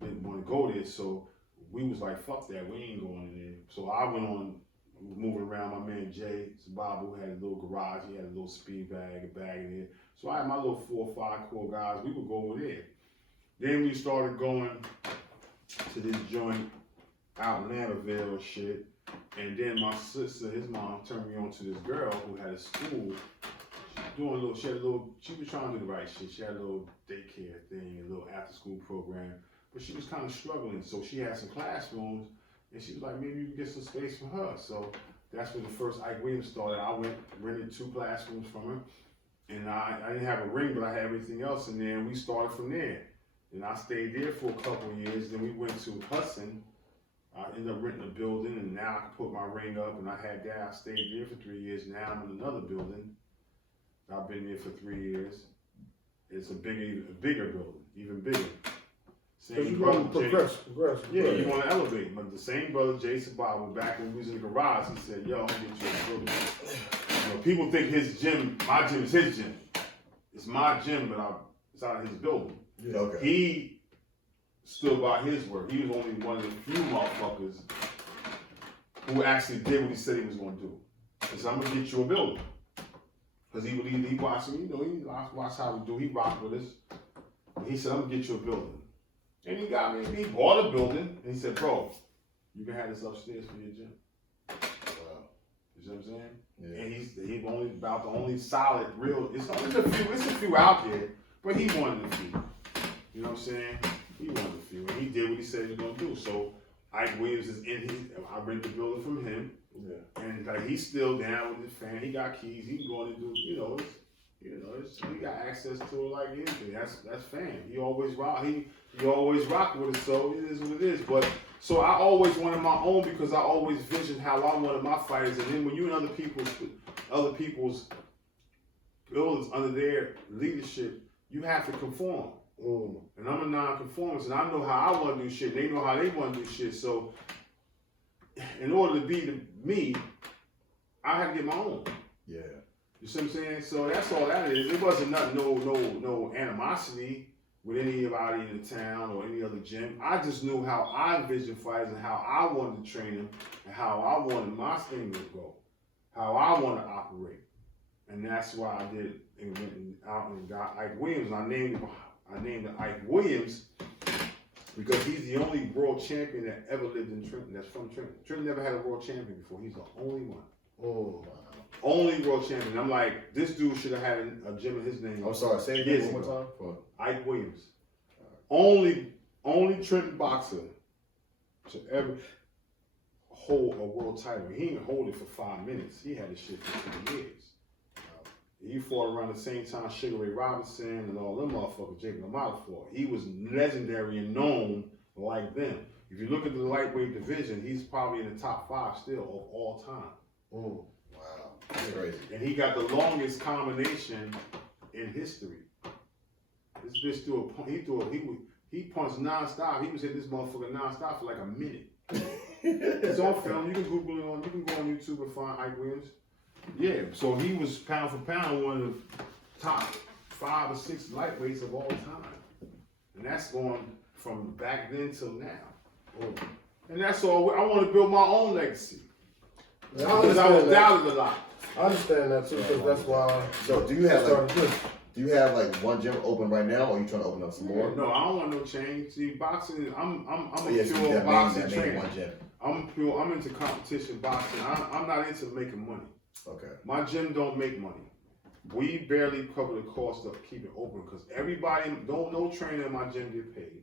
didn't want to go there, so we was like, fuck that, we ain't going in there. So I went on moving around. My man Jay Sababu had a little garage, he had a little speed bag, a bag in there. So I had my little 4 or 5 core guys, we would go over there. Then we started going to this joint out in Landerville and shit, and then my sister, his mom, turned me on to this girl who had a school. She was trying to do the right shit. She had a little daycare thing, a little after school program, but she was kind of struggling. So she had some classrooms, and she was like, maybe you can get some space for her. So that's when the first Ike Williams started. I rented 2 classrooms from her, and I didn't have a ring, but I had everything else in there, and we started from there. And I stayed there for a couple of years. Then we went to Hudson. I ended up renting a building, and now I can put my ring up, and I had that. I stayed there for 3 years. Now I'm in another building. I've been there for 3 years. It's a bigger building, even bigger. Same brother, progress. Yeah, you want to elevate. But the same brother, Jason Bob, back when we was in the garage, he said, yo, I'm going to get you a building. You know, people think his gym, my gym is his gym. It's my gym, but it's out of his building. Yeah. Okay. He stood by his word. He was only one of the few motherfuckers who actually did what he said he was going to do. He said, I'm going to get you a building. Because he watched me, he watched how we do. He rocked with us. And he said, I'm going to get you a building. And he got me, he bought a building. And he said, bro, you can have this upstairs for your gym. Wow. You know what I'm saying? Yeah. And he's only about the only solid, real, it's a few out there, but he wanted a few. You know what I'm saying? He wanted a few. And he did what he said he was going to do. So Ike Williams is I rented the building from him. Yeah. And like he's still down with his fan. He got keys. He can go in and do, he got access to it like anything. That's fan. He always rock. He always rock with it. So it is what it is. But so I always wanted my own because I always visioned how I wanted my fighters. And then when you in other people's buildings under their leadership, you have to conform. And I'm a non-conformist, and I know how I want to do shit. And they know how they want to do shit. So in order to be me, I had to get my own. Yeah. You see what I'm saying? So that's all that is. It wasn't nothing, no animosity with anybody in the town or any other gym. I just knew how I envisioned fighters and how I wanted to train them and how I wanted my thing to go, how I want to operate. And that's why I did and went out and got Ike Williams. And I named it Ike Williams because he's the only world champion that ever lived in Trenton. That's from Trenton. Trenton never had a world champion before. He's the only one. Oh, wow. Only world champion. I'm like, this dude should have had a gym in his name. I'm sorry, say it one more time. Ike Williams. Right. Only Trenton boxer to ever hold a world title. He didn't hold it for 5 minutes. He had this shit for 10 years. He fought around the same time Sugar Ray Robinson and all them motherfuckers Jacob LaMotta fought. He was legendary and known like them. If you look at the lightweight division, he's probably in the top 5 still of all time. Oh, wow. That's crazy. And he got the longest combination in history. This bitch he punched nonstop. He was hitting this motherfucker nonstop for like a minute. It's on film. You can Google it you can go on YouTube and find Ike Williams. Yeah, so he was pound for pound one of the top 5 or 6 lightweights of all time. And that's going from back then till now. Oh. And that's all. I want to build my own legacy. Because I was doubted a lot. I understand that too, because that's why. So do you have like one gym open right now, or are you trying to open up some more? No, I don't want no change. See, boxing, I'm a pure boxing trainer. I'm into competition boxing. I'm not into making money. Okay. My gym don't make money. We barely cover the cost of keeping it open because no trainer in my gym get paid.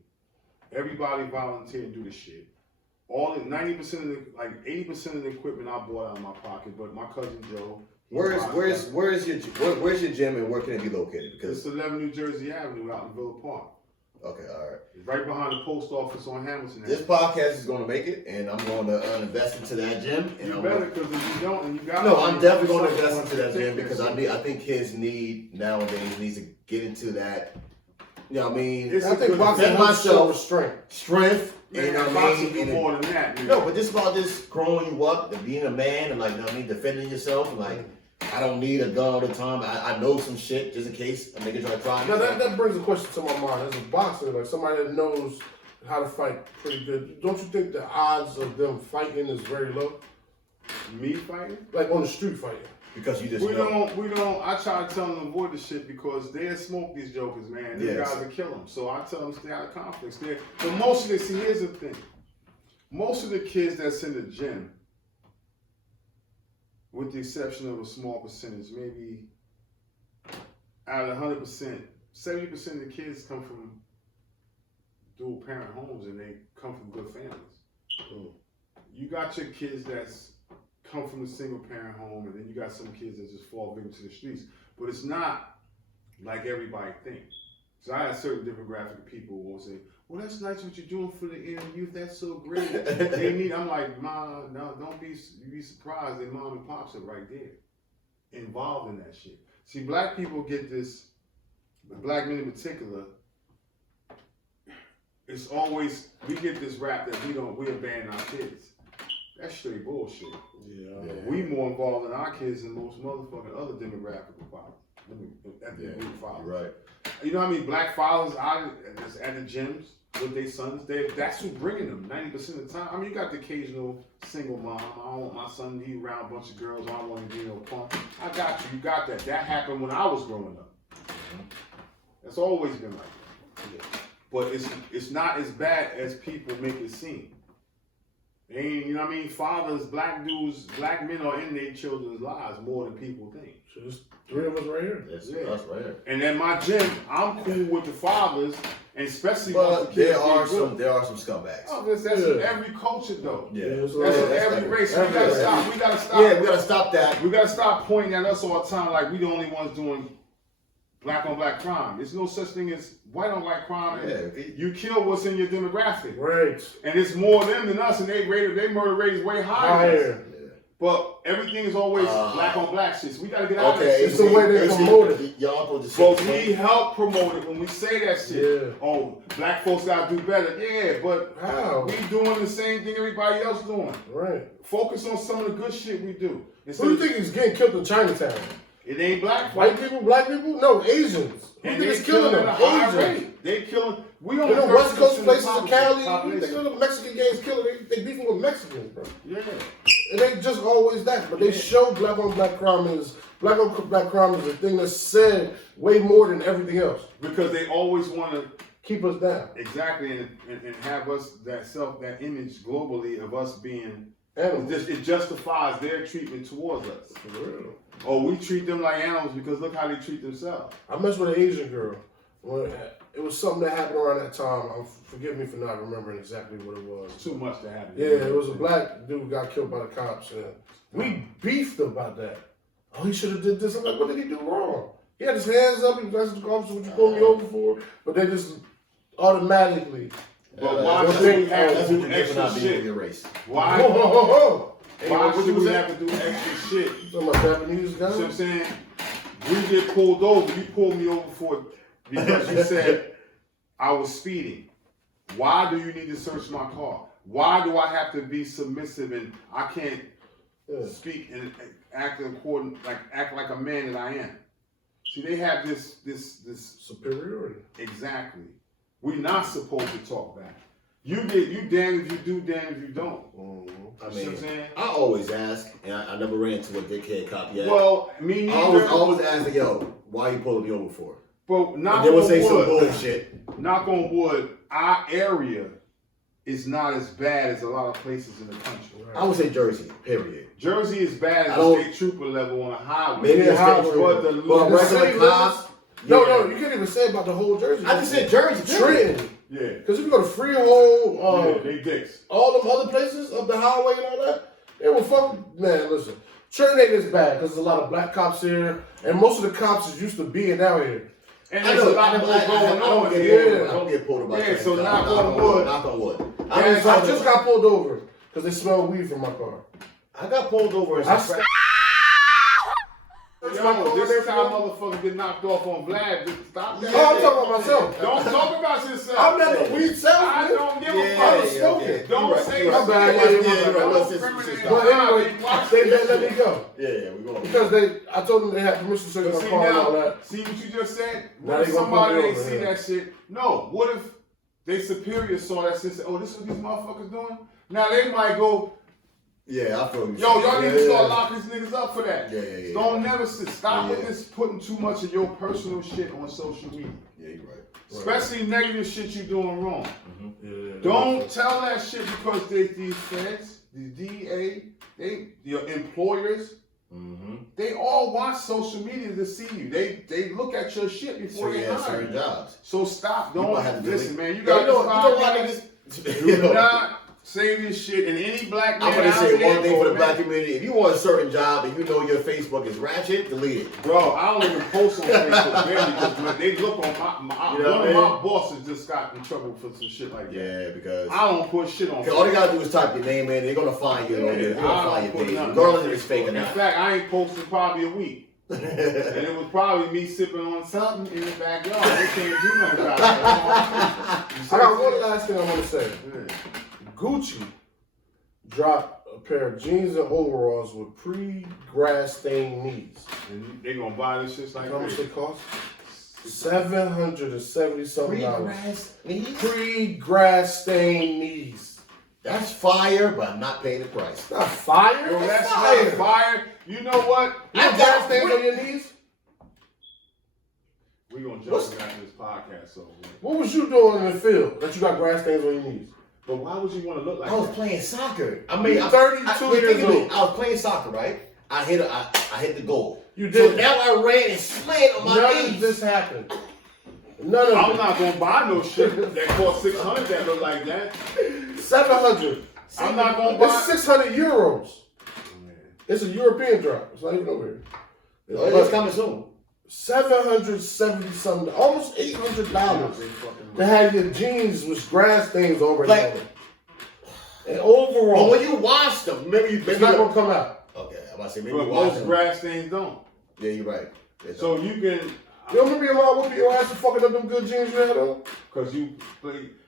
Everybody volunteer and do the shit. all the 90% of the, like 80% of the equipment I bought out of my pocket. But my cousin Joe. Where's your gym and where can it be located? Because it's 11 New Jersey Avenue out in Villa Park. Okay, all right. It's right behind the post office on Hamilton. This podcast is going to make it, and I'm going to invest into that gym. And you better, because if you don't, and you got. No, I'm definitely going to invest into that gym because I think kids nowadays to get into that. You know what I mean? I think boxing myself strength. And boxing do more than that. Man. No, but this about this growing you up and being a man and like, you know what I mean, defending yourself and like. I don't need a gun all the time. I know some shit just in case a nigga try to try. Now that brings a question to my mind. As a boxer, like somebody that knows how to fight pretty good, don't you think the odds of them fighting is very low? Me fighting? Like on the street fighting? Because you just we don't. I try to tell them to avoid the shit because they'll smoke these jokers, man. These guys will kill them. So I tell them stay out of conflicts. But most of this, see, here's the thing. Most of the kids that's in the gym, with the exception of a small percentage, maybe out of 100%, 70% of the kids come from dual parent homes and they come from good families. You got your kids that's come from a single parent home, and then you got some kids that just fall victim to the streets. But it's not like everybody thinks. So I had a certain demographic of people who will say, well, that's nice what you're doing for the inner youth. That's so great. I'm like, Mom, no, don't be surprised. Their mom and pops are right there, involved in that shit. See, black people get this, black men in particular, it's always, we get this rap that we abandon our kids. That's straight bullshit. Yeah. We more involved in our kids than most motherfucking other demographic fathers. Right. You know what I mean? Black fathers at the gyms with their sons. That's who bringing them 90% of the time. I mean, you got the occasional single mom. I don't want my son to be around a bunch of girls. I don't want to be no punk. I got you. You got that. That happened when I was growing up. That's always been like that. Yeah. But it's not as bad as people make it seem. And you know what I mean? Fathers, black dudes, black men are in their children's lives more than people think. So there's 3 of us right here. That's us right here. And at my gym, I'm cool with the fathers, and especially but there are some scumbags. Oh, that's in every culture though. Yeah. That's in every race. We gotta stop. We gotta stop. Yeah, we gotta stop that. We gotta stop pointing at us all the time like we the only ones doing black on black crime. There's no such thing as white on white crime. Yeah. You kill what's in your demographic. Right. And it's more them than us, and their murder rate is way higher. But everything is always black on black shit. So we gotta get out of that shit. It's the way they promote it. But we help promote it when we say that shit. Yeah. Oh, black folks gotta do better. Yeah, but how? We doing the same thing everybody else doing. Right. Focus on some of the good shit we do. Who do you think is getting killed in Chinatown? It ain't black white people, black people? No, Asians. Who think is killing them? Asians. They killing. We on the West Coast places in Cali. They know the Mexican gangs killing. They beefing with Mexicans, bro. Yeah. It ain't just always that, but they show black on black crime is a thing that's said way more than everything else. Because they always want to keep us down. Exactly, and have us that image globally of us being. It justifies their treatment towards us. For real. Oh, we treat them like animals because look how they treat themselves. I messed with an Asian girl. It was something that happened around that time. Forgive me for not remembering exactly what it was. Too much to happen. Yeah, it was a black dude who got killed by the cops. And we beefed about that. Oh, he should have did this. I'm like, what did he do wrong? He had his hands up. He was asking the officer, what you pulled me over for? But they just automatically. But why do we have to do extra shit? Why? Why would we have to do extra shit? You talking about Japanese guys? You know what I'm saying? We get pulled over. You pulled me over because you said I was speeding. Why do you need to search my car? Why do I have to be submissive and I can't speak and act like a man that I am? See, they have this superiority. Exactly. We're not supposed to talk back. You damn if you do, damn if you don't. I mean, I always ask, and I never ran into a dickhead cop yet. Well, me neither. I always ask, yo, why you pulling me over for? But knock on wood. Say some bullshit. Knock on wood. Our area is not as bad as a lot of places in the country. I would say Jersey. Period. Jersey is bad as a state trooper level on a highway. Maybe a highway, but the regular cops. No, you can't even say about the whole Jersey. I just said Jersey. Trenton. Yeah. Because if you go to Freehold, they dicks. all them other places up the highway and all that, they will fuck. Man, listen, Trenton ain't as bad because there's a lot of black cops here, and most of the cops is used to being down here. And there's a lot more going on. I don't get pulled about that. So knock on wood. Knock on wood. I just got pulled over because they smell weed from my car. I got pulled over and Yo, this is how motherfuckers get knocked off on Vlad. Just stop that. Oh, I'm talking about myself. Don't talk about yourself. I'm not a weed salesman. I don't give a fuck. Yeah. Don't say I'm bad. But anyway, they let me go. Yeah, we're going. Because I told them they had permission to search my car and all that. See what you just said? Now What if they gonna somebody put me ain't over see here. that shit? No. What if they superior saw that shit and said, oh, this is what these motherfuckers doing? Now they might go, Yeah, I feel you. yo, y'all need to start locking these niggas up for that. Yeah. Don't never stop with this putting too much of your personal shit on social media. Yeah, you're right. Especially negative shit you doing wrong. Mm-hmm. Don't tell that shit because these feds, the DA, your employers, they all watch social media to see you. They look at your shit before they hire you. Jobs. So stop. Don't listen, man. You got got to do not say this shit. And any black man I'm gonna say one thing for the black man, community. If you want a certain job and you know your Facebook is ratchet, delete it. bro, I don't even post on Facebook because they look on my You know one what of I my mean? bosses just got in trouble for some shit like that. Yeah, because I don't put shit on. all they gotta do is type your name in. They're gonna find you. They're gonna find your page, regardless if it's fake or In not. fact, I ain't posted probably a week. And it was probably me sipping on something in the backyard. They can't do nothing about it. I got one last thing I want to say. Gucci dropped a pair of jeans and overalls with pre-grass stained knees. And they gonna buy this shit like How much this. they cost? $770 something. Pre-grass stained knees. That's fire, but I'm not paying the price. Not fire. Yo, that's fire. not fire. You know what? You got grass stains on your knees? We gonna jump after this podcast, so. What was you doing in the field that you got grass stains on your knees? But why would you want to look like I was that? playing soccer. I mean, You're 32 years old. I was playing soccer, right? I hit the goal. You did. So now I ran and slid on my None knees. of this happened. None of I'm it. not gonna buy no shit that cost $600 that look like that. 700. I'm not gonna buy. It's 600 euros. It's a European drop. It's not even over here. It's coming soon. 770 something, almost $800. They had your jeans with grass stains over it. Like- And overall, But when you wash them, maybe it's not gonna come out. Okay, I'm about to say maybe But you wash most them. grass stains don't. Yeah, you're right. So you can, You don't remember your mom whooping your ass for fucking up them good jeans you had on? cause you.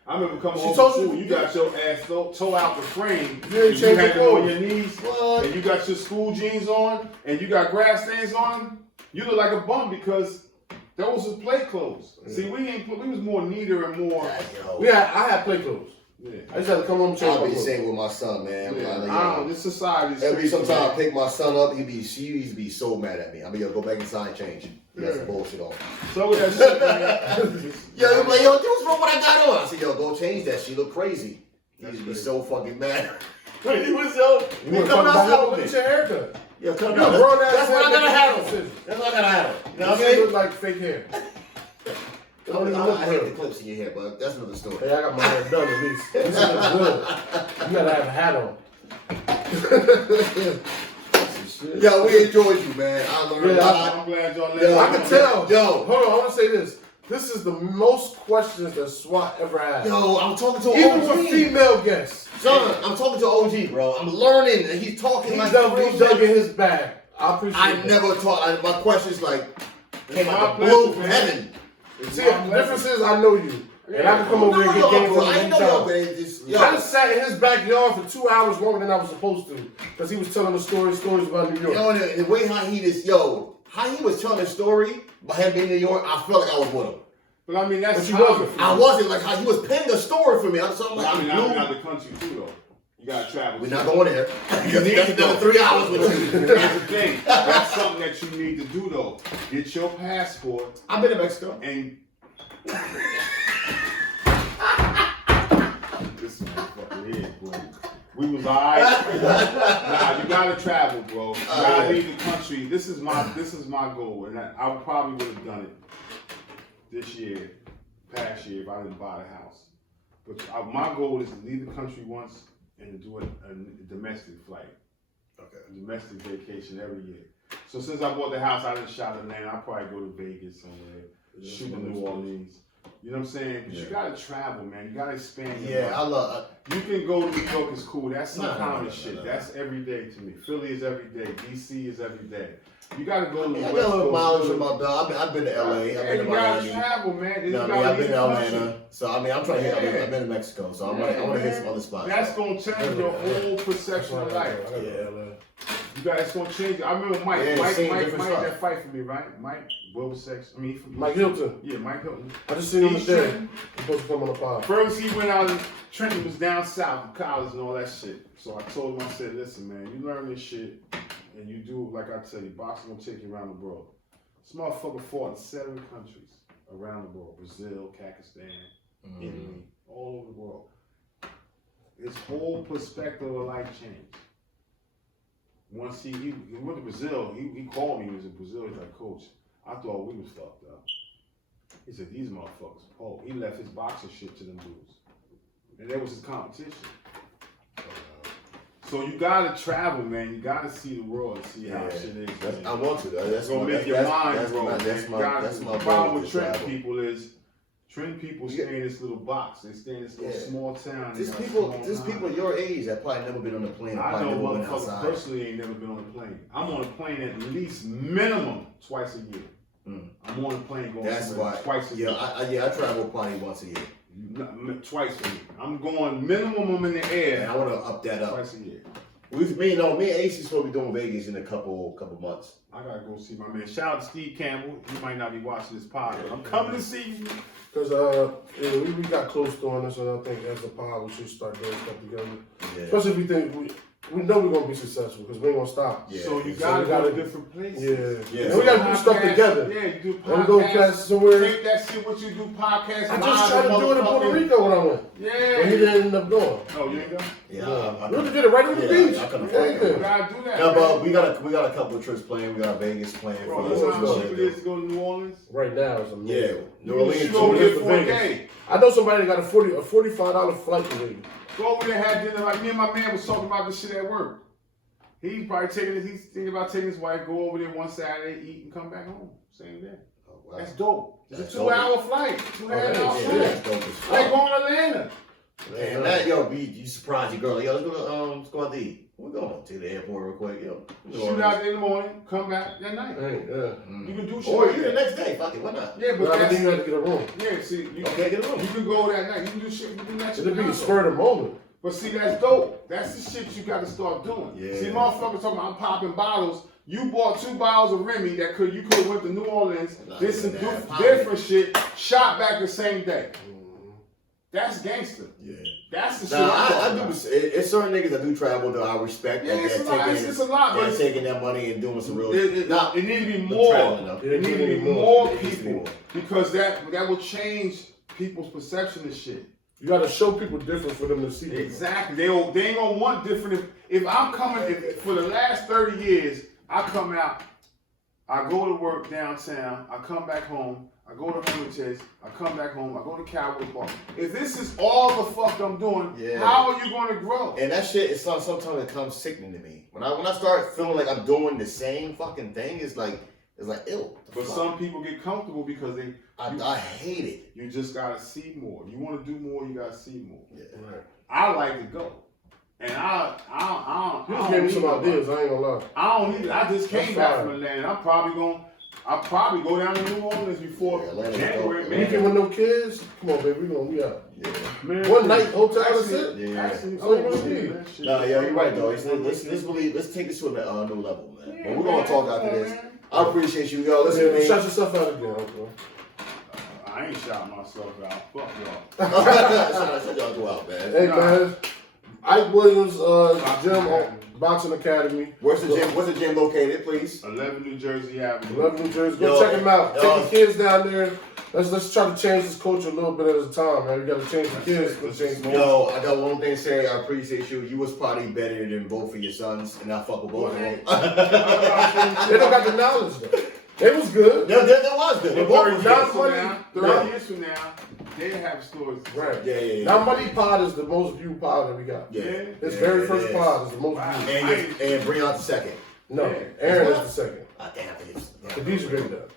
I remember coming She home told from you- school. You got your ass toe out the frame. You ain't and changed had your them on clothes. your knees. What? And you got your school jeans on, and you got grass stains on. You look like a bum because those was play clothes. See, we was more neater and more. I had play clothes. Yeah. I just had to come home and change I'll my be the clothes. same with my son, man. Yeah, Like, I don't know. This society. Every sometimes I pick my son up, she used to be so mad at me. I mean, yo, go back inside and change. He got some bullshit on. So with that shit, man. Yo, I'm like, yo, what's wrong with what I got on? I said, yo, go change that. She look crazy. He used to be so fucking mad. He was so. You want to talk about look at your haircut. Yo, come You on. grown ass That's what I man gotta making handle. decisions. That's what I gotta handle. You know what I You mean? look like fake hair. It don't even look I hate the good. clips in your hair, but that's another story. Hey, I got my hair done at least. This looks good. You gotta have a hat on. Yo, we enjoyed you, man. I learned a lot. I'm glad y'all let Yo, me I can tell. Yo. Hold on, I want to say this. This is the most questions that SWAT ever had. Yo, I'm talking to Even OG. with female guests. Son, I'm talking to OG, bro. I'm learning, and he's talking He like dug real in shit. his bag. I appreciate I that. never taught. My questions like came my out the pleasure, blue from man. heaven. See, the difference is I know you. And I can come over here and get games I on ain't know the y'all, time. but it just I just sat in his backyard for 2 hours longer than I was supposed to. Because he was telling the stories about New York. Yo, the way how he was telling the story about him being in New York, I felt like I was with him. But I mean, that's But you how wasn't. I wasn't like how he was penning a story for me. I'm like, I mean, I'm I'm out the country too, though. You gotta travel. We're not going there. You need That's to go. another 3 hours with you. Here's the thing. That's something that you need to do, though. Get your passport I've been to Mexico. and. This motherfucker here, boy. We was alright. Nah, you gotta travel, bro. You gotta leave the country. This is my goal, and I probably would have done it this year, past year. year if I didn't buy the house. But my goal is to leave the country once and to do a domestic flight. Okay. A domestic vacation every year. So since I bought the house, I didn't shot Atlanta. I'll probably go to Vegas somewhere, shoot in New Orleans. You know what I'm saying? But you gotta travel, man. You gotta expand your mind. I love. You can go to New York, it's cool. That's some common shit. That's every day to me. Philly is every day. DC is every day. You gotta go to the West Coast. I got mileage from my dog. I've been to LA. I've been to Miami. You gotta travel, man. I've been to Atlanta. So I'm trying to hit. I've been to Mexico. So I want to hit some other spots. That's gonna change your whole perception of life. It's gonna change. I remember Mike that fight for me, right? Mike, what was sex? Mike Hilton. Yeah, Mike Hilton. I just seen him today. He's supposed to come on the pod. First he went out and Trenton was down south in college and all that shit. So I told him, I said, listen, man, you learn this shit and you do, like I tell you, boxing gonna take you around the world. This motherfucker fought in 7 countries around the world. Brazil, Pakistan, Italy, all over the world. His whole perspective of life changed. Once he went to Brazil, he called me, he was in Brazil, he's like, Coach, I thought we was fucked up. He said, these motherfuckers, he left his boxing shit to them dudes. And that was his competition. So you gotta travel, man. You gotta see the world and see how shit is. I want to. That's gonna make your mind grow. That's my problem with Trenton people is Trenton people stay in this little box. They stay in this little small town. There's people your age that probably never been on a plane. I know motherfuckers personally ain't never been on a plane. I'm on a plane at least minimum twice a year. I'm on a plane going twice a year. I travel probably once a year. Twice a year. I'm going minimum. I'm in the air. And I want to up that up twice a year. Me and AC supposed to be doing Vegas in a couple months. I gotta go see my man. Shout out to Steve Campbell. He might not be watching this pod, but I'm coming to see you. Because we got close doing this, and I think as a pod we should start doing stuff together. Yeah. Especially if we think we know we're gonna be successful because we ain't gonna stop. Yeah. So you gotta go to different places. Yeah. And we gotta do stuff together. Yeah, you do podcasts. And we go cast somewhere. Take that shit what you do podcasts. I just tried to do it in Puerto Rico when I went. Yeah. But he didn't end up going. Oh, you ain't going? Yeah. We did it right on the beach. I couldn't afford it. You gotta do that. No, but we got a couple of trips planned. We got Vegas planned. Bro, you know how cheap it is to go to New Orleans? Right now it's amazing. Yeah. New Orleans. You go there for a day. I know somebody that got a $45 flight to Vegas. Go over there and have dinner. Like me and my man was talking about this shit at work. He's thinking about taking his wife, go over there one Saturday, eat, and come back home. Same day. Oh, wow. That's dope. It's a 2-hour flight. 2.5 hour flight. That's dope. Like going to Atlanta. Man, you surprise your girl. Yo, let's go out to eat. We're going to the airport real quick. Yo, shoot out in the morning, come back that night. Hey, You can do shit. Or you the next day. Fuck it, why not? Yeah, but I think you have to get a room. Yeah, see, you get a room. You can go that night. You can do shit. You can do that shit. It'll be a spur of the moment. But see, that's dope. That's the shit you got to start doing. Yeah. See, motherfuckers talking about I'm popping bottles. You bought 2 bottles of Remy that you could have went to New Orleans, did some different shit, shot back the same day. That's gangster. Yeah. That's the shit. I do. It's certain niggas that do travel that I respect. Yeah, it's a lot. They're taking that money and doing some real. It need to be more. It need to be more people because that will change people's perception of shit. You gotta show people different for them to see. Exactly. They ain't gonna want different. If I'm coming, for the last 30 years, I come out, I go to work downtown, I come back home, I go to Hermitage, I come back home, I go to Cowboys Park. If this is all the fuck I'm doing, how are you gonna grow? And that shit is sometimes it comes sickening to me. When I start feeling like I'm doing the same fucking thing, it's like ew. But some people get comfortable because I hate it. You just gotta see more. You want to do more, you gotta see more. Yeah. Right. I like to go, and I don't gave me some ideas. I ain't gonna lie. I don't need it. I just came back from Atlanta. I'll probably go down to New Orleans before January. Weekend with no kids. Come on, baby. We out. Yeah. Man, one night hotel. That's it. Yeah. No, you're right though. Let's take this to a new level, man. But we're gonna talk after this. I appreciate you, y'all. Listen to me. Shut yourself out again, okay? I ain't shouting myself out. Fuck y'all. Shut y'all go out, man. Hey, man. Ike Williams, gym, Boxing Academy. Where's the gym? Where's the gym located, please? 11 New Jersey Avenue. 11 New Jersey. Go check him out. Take the kids down there. Let's try to change this culture a little bit at a time, man. We got to change the kids. Yo, I got one thing to say. I appreciate you. You was probably better than both of your sons, and I fuck with both of them. They don't got the knowledge, though. It was good. It was good. But 30 years from now, they have stories. Right. Yeah. Now Money Pod is the most viewed pod that we got. Yeah. His very first pod is the most viewed. And Breon's the second. No, Aaron is the second. Ah, damn it. Khadijah big that.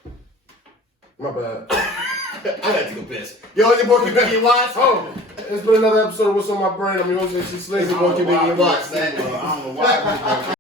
My bad. I gotta take a piss. Yo, it's your boy Kibiki Watts. Oh, it's been another episode of What's on My Brain. I'm your host, AC Slade. It's your boy Kibiki Watts, man. I don't know why.